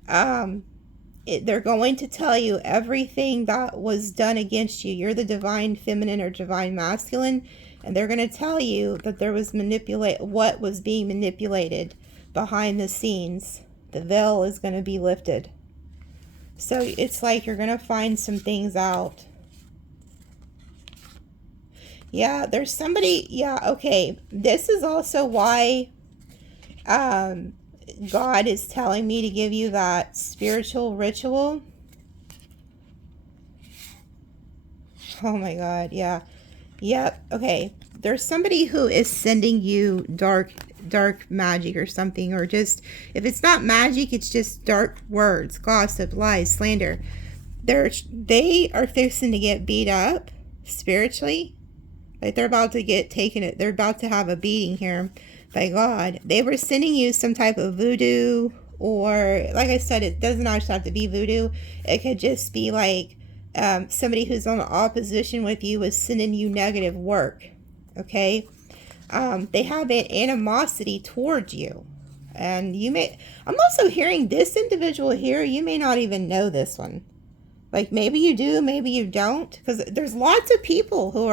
They're going to tell you everything that was done against you. You're the divine feminine or divine masculine, and they're going to tell you that there was what was being manipulated behind the scenes. The veil is going to be lifted. So it's like you're going to find some things out. Yeah, there's somebody, yeah, okay. This is also why God is telling me to give you that spiritual ritual. Oh my God, yeah. Yep, okay. There's somebody who is sending you dark magic or something, or just, if it's not magic, it's just dark words, gossip, lies, slander. They are fixing to get beat up spiritually. Like they're about to get taken, they're about to have a beating here by God. They were sending you some type of voodoo, or like I said, it doesn't actually have to be voodoo. It could just be like somebody who's on opposition with you is sending you negative work. Okay, they have an animosity towards you, and I'm also hearing this individual here, you may not even know this one. Like maybe you do, maybe you don't, because there's lots of people who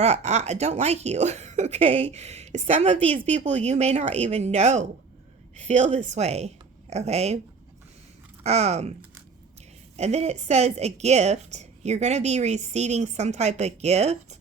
don't like you. Okay, some of these people you may not even know feel this way. Okay, and then it says a gift. You're going to be receiving some type of gift.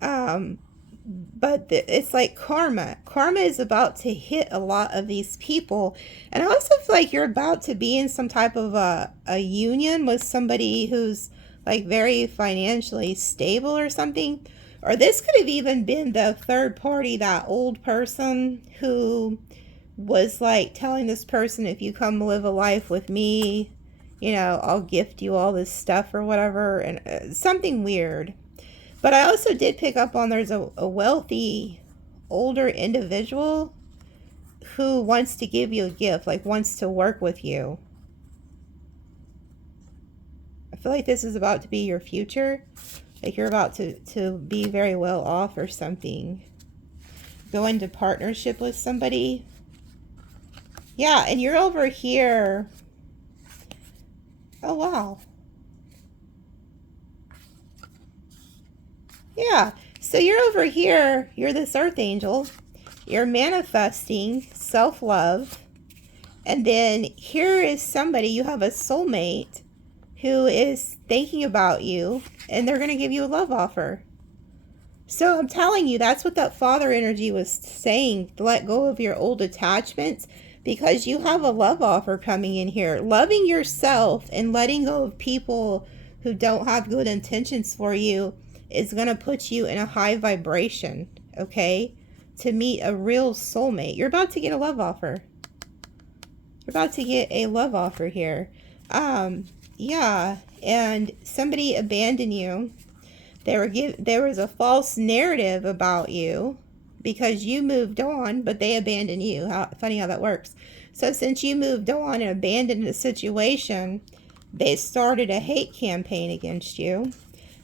But it's like karma. Karma is about to hit a lot of these people. And I also feel like you're about to be in some type of a union with somebody who's like very financially stable or something. Or this could have even been the third party, that old person who was like telling this person, if you come live a life with me, you know, I'll gift you all this stuff or whatever. And something weird. But I also did pick up on there's a wealthy, older individual who wants to give you a gift, like wants to work with you. I feel like this is about to be your future. Like you're about to be very well off or something. Go into partnership with somebody. Yeah, and you're over here. Oh, wow. Yeah, so you're over here, you're this earth angel, you're manifesting self-love, and then here is somebody, you have a soulmate who is thinking about you, and they're going to give you a love offer. So I'm telling you, that's what that father energy was saying, to let go of your old attachments, because you have a love offer coming in here. Loving yourself and letting go of people who don't have good intentions for you is going to put you in a high vibration, okay? To meet a real soulmate. You're about to get a love offer. You're about to get a love offer here. Yeah, and somebody abandoned you. There was a false narrative about you because you moved on, but they abandoned you. Funny how that works. So since you moved on and abandoned the situation, they started a hate campaign against you.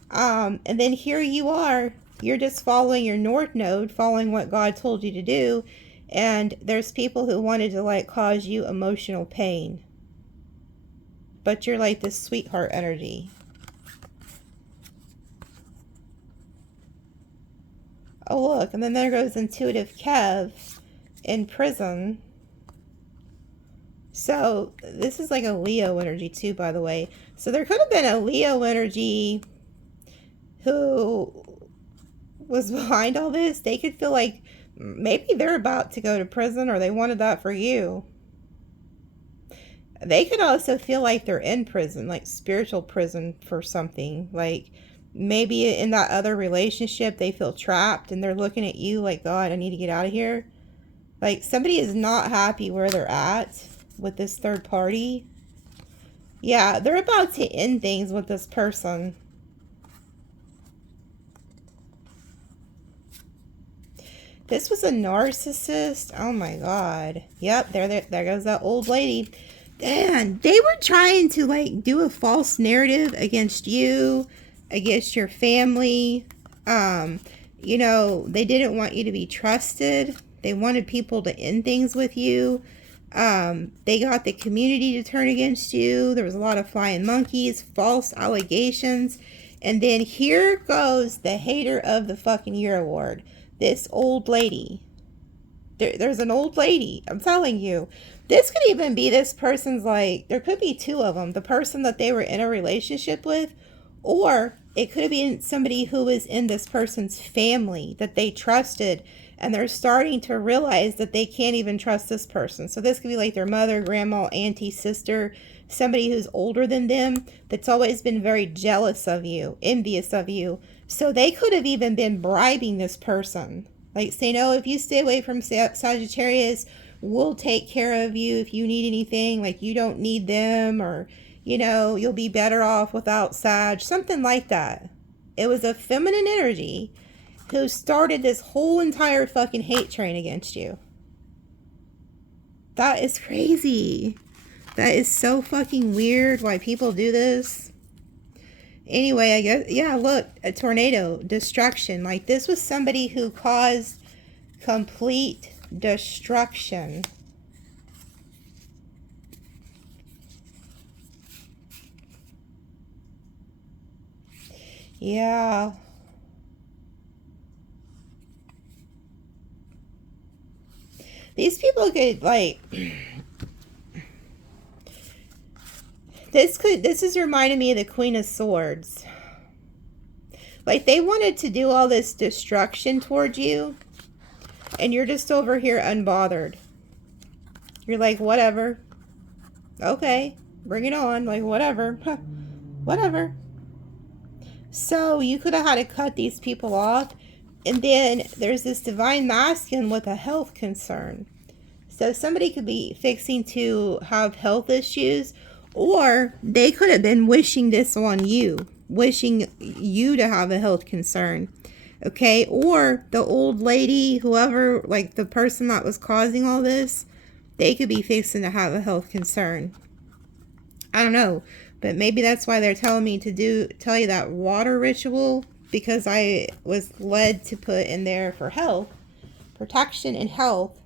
And then here you are, you're just following your North Node, following what God told you to do, and there's people who wanted to like cause you emotional pain. But you're like this sweetheart energy. Oh look, and then there goes Intuitive Kev in prison. So this is like a Leo energy too, by the way. So there could have been a Leo energy who was behind all this. They could feel like maybe they're about to go to prison, or they wanted that for you. They could also feel like they're in prison, like spiritual prison for something. Like maybe in that other relationship they feel trapped and they're looking at you like, God, I need to get out of here. Like somebody is not happy where they're at with this third party. Yeah, they're about to end things with this person. This was a narcissist. Oh my God. Yep, there goes that old lady. And they were trying to like do a false narrative against you, against your family. You know, they didn't want you to be trusted. They wanted people to end things with you. They got the community to turn against you. There was a lot of flying monkeys, false allegations. And then here goes the hater of the fucking year award. This old lady. There's an old lady. I'm telling you. This could even be this person's, like, there could be two of them. The person that they were in a relationship with, or it could have been somebody who was in this person's family that they trusted, and they're starting to realize that they can't even trust this person. So this could be like their mother, grandma, auntie, sister, somebody who's older than them that's always been very jealous of you, envious of you. So they could have even been bribing this person. Like, saying, oh, if you stay away from Sagittarius, we'll take care of you if you need anything. Like, you don't need them, or, you know, you'll be better off without Sag. Something like that. It was a feminine energy who started this whole entire fucking hate train against you. That is crazy. That is so fucking weird why people do this. Anyway, I guess, yeah, look, a tornado, destruction. Like, this was somebody who caused complete destruction. Yeah. These people could, like, this is reminding me of the Queen of Swords. Like, they wanted to do all this destruction towards you, and you're just over here unbothered. You're like, whatever. Okay, bring it on. Like, whatever. Whatever. So, you could have had to cut these people off. And then, there's this divine masculine with a health concern. So, somebody could be fixing to have health issues, or they could have been wishing this on you. Wishing you to have a health concern. Okay, or the old lady, whoever, like the person that was causing all this, they could be fixing to have a health concern. I don't know, but maybe that's why they're telling me to tell you that water ritual, because I was led to put in there for health, protection and health.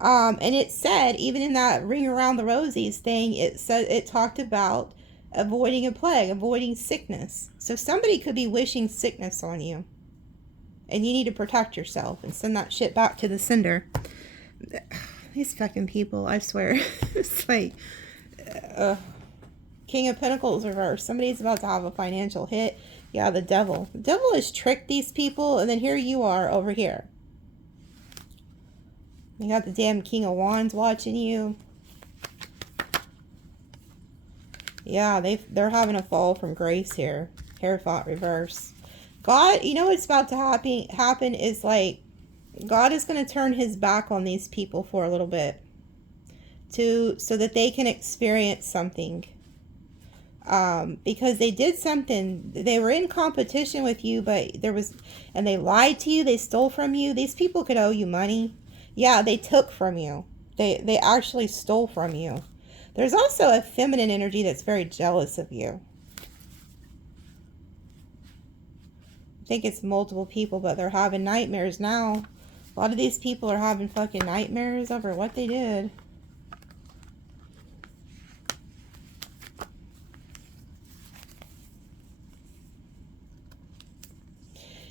And it said, even in that ring around the rosies thing, it talked about avoiding a plague, avoiding sickness. So somebody could be wishing sickness on you. And you need to protect yourself and send that shit back to the sender. These fucking people, I swear. It's like, King of Pentacles reversed. Somebody's about to have a financial hit. Yeah, the devil. The devil has tricked these people, and then here you are over here. You got the damn King of Wands watching you. Yeah, they're having a fall from grace here. Hierophant reverse. God, you know what's about to happen is, like, God is going to turn his back on these people for a little bit. So that they can experience something. Because they did something. They were in competition with you, but and they lied to you. They stole from you. These people could owe you money. Yeah, they took from you. They actually stole from you. There's also a feminine energy that's very jealous of you. I think it's multiple people, but they're having nightmares now. A lot of these people are having fucking nightmares over what they did.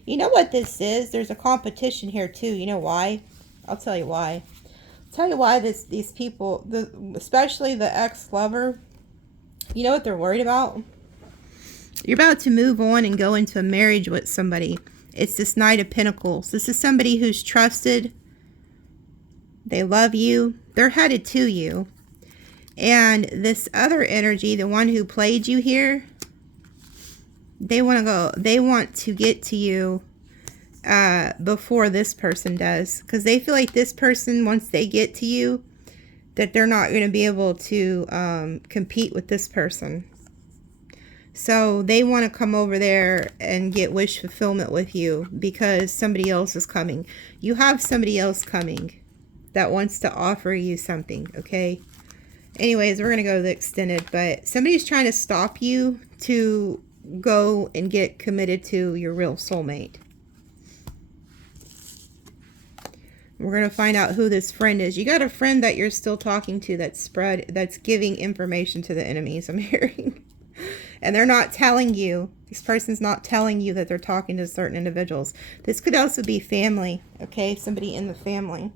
You know what this is? There's a competition here too. You know why? I'll tell you why. Tell you why these people, especially the ex-lover, you know what they're worried about? You're about to move on and go into a marriage with somebody. It's this Knight of Pentacles. This is somebody who's trusted. They love you. They're headed to you. And this other energy, the one who played you here, they want to get to you before this person does, because they feel like this person, once they get to you, that they're not going to be able to compete with this person. So they want to come over there and get wish fulfillment with you because somebody else is coming. You have somebody else coming that wants to offer you something, okay? Anyways, we're going to go to the extended, but somebody's trying to stop you to go and get committed to your real soulmate. We're going to find out who this friend is. You got a friend that you're still talking to that's giving information to the enemies, I'm hearing. And they're not telling you. This person's not telling you that they're talking to certain individuals. This could also be family, okay? Somebody in the family.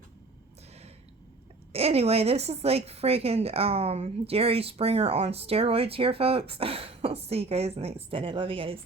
Anyway, this is like freaking Jerry Springer on steroids here, folks. I'll see you guys in the extended. Love you guys.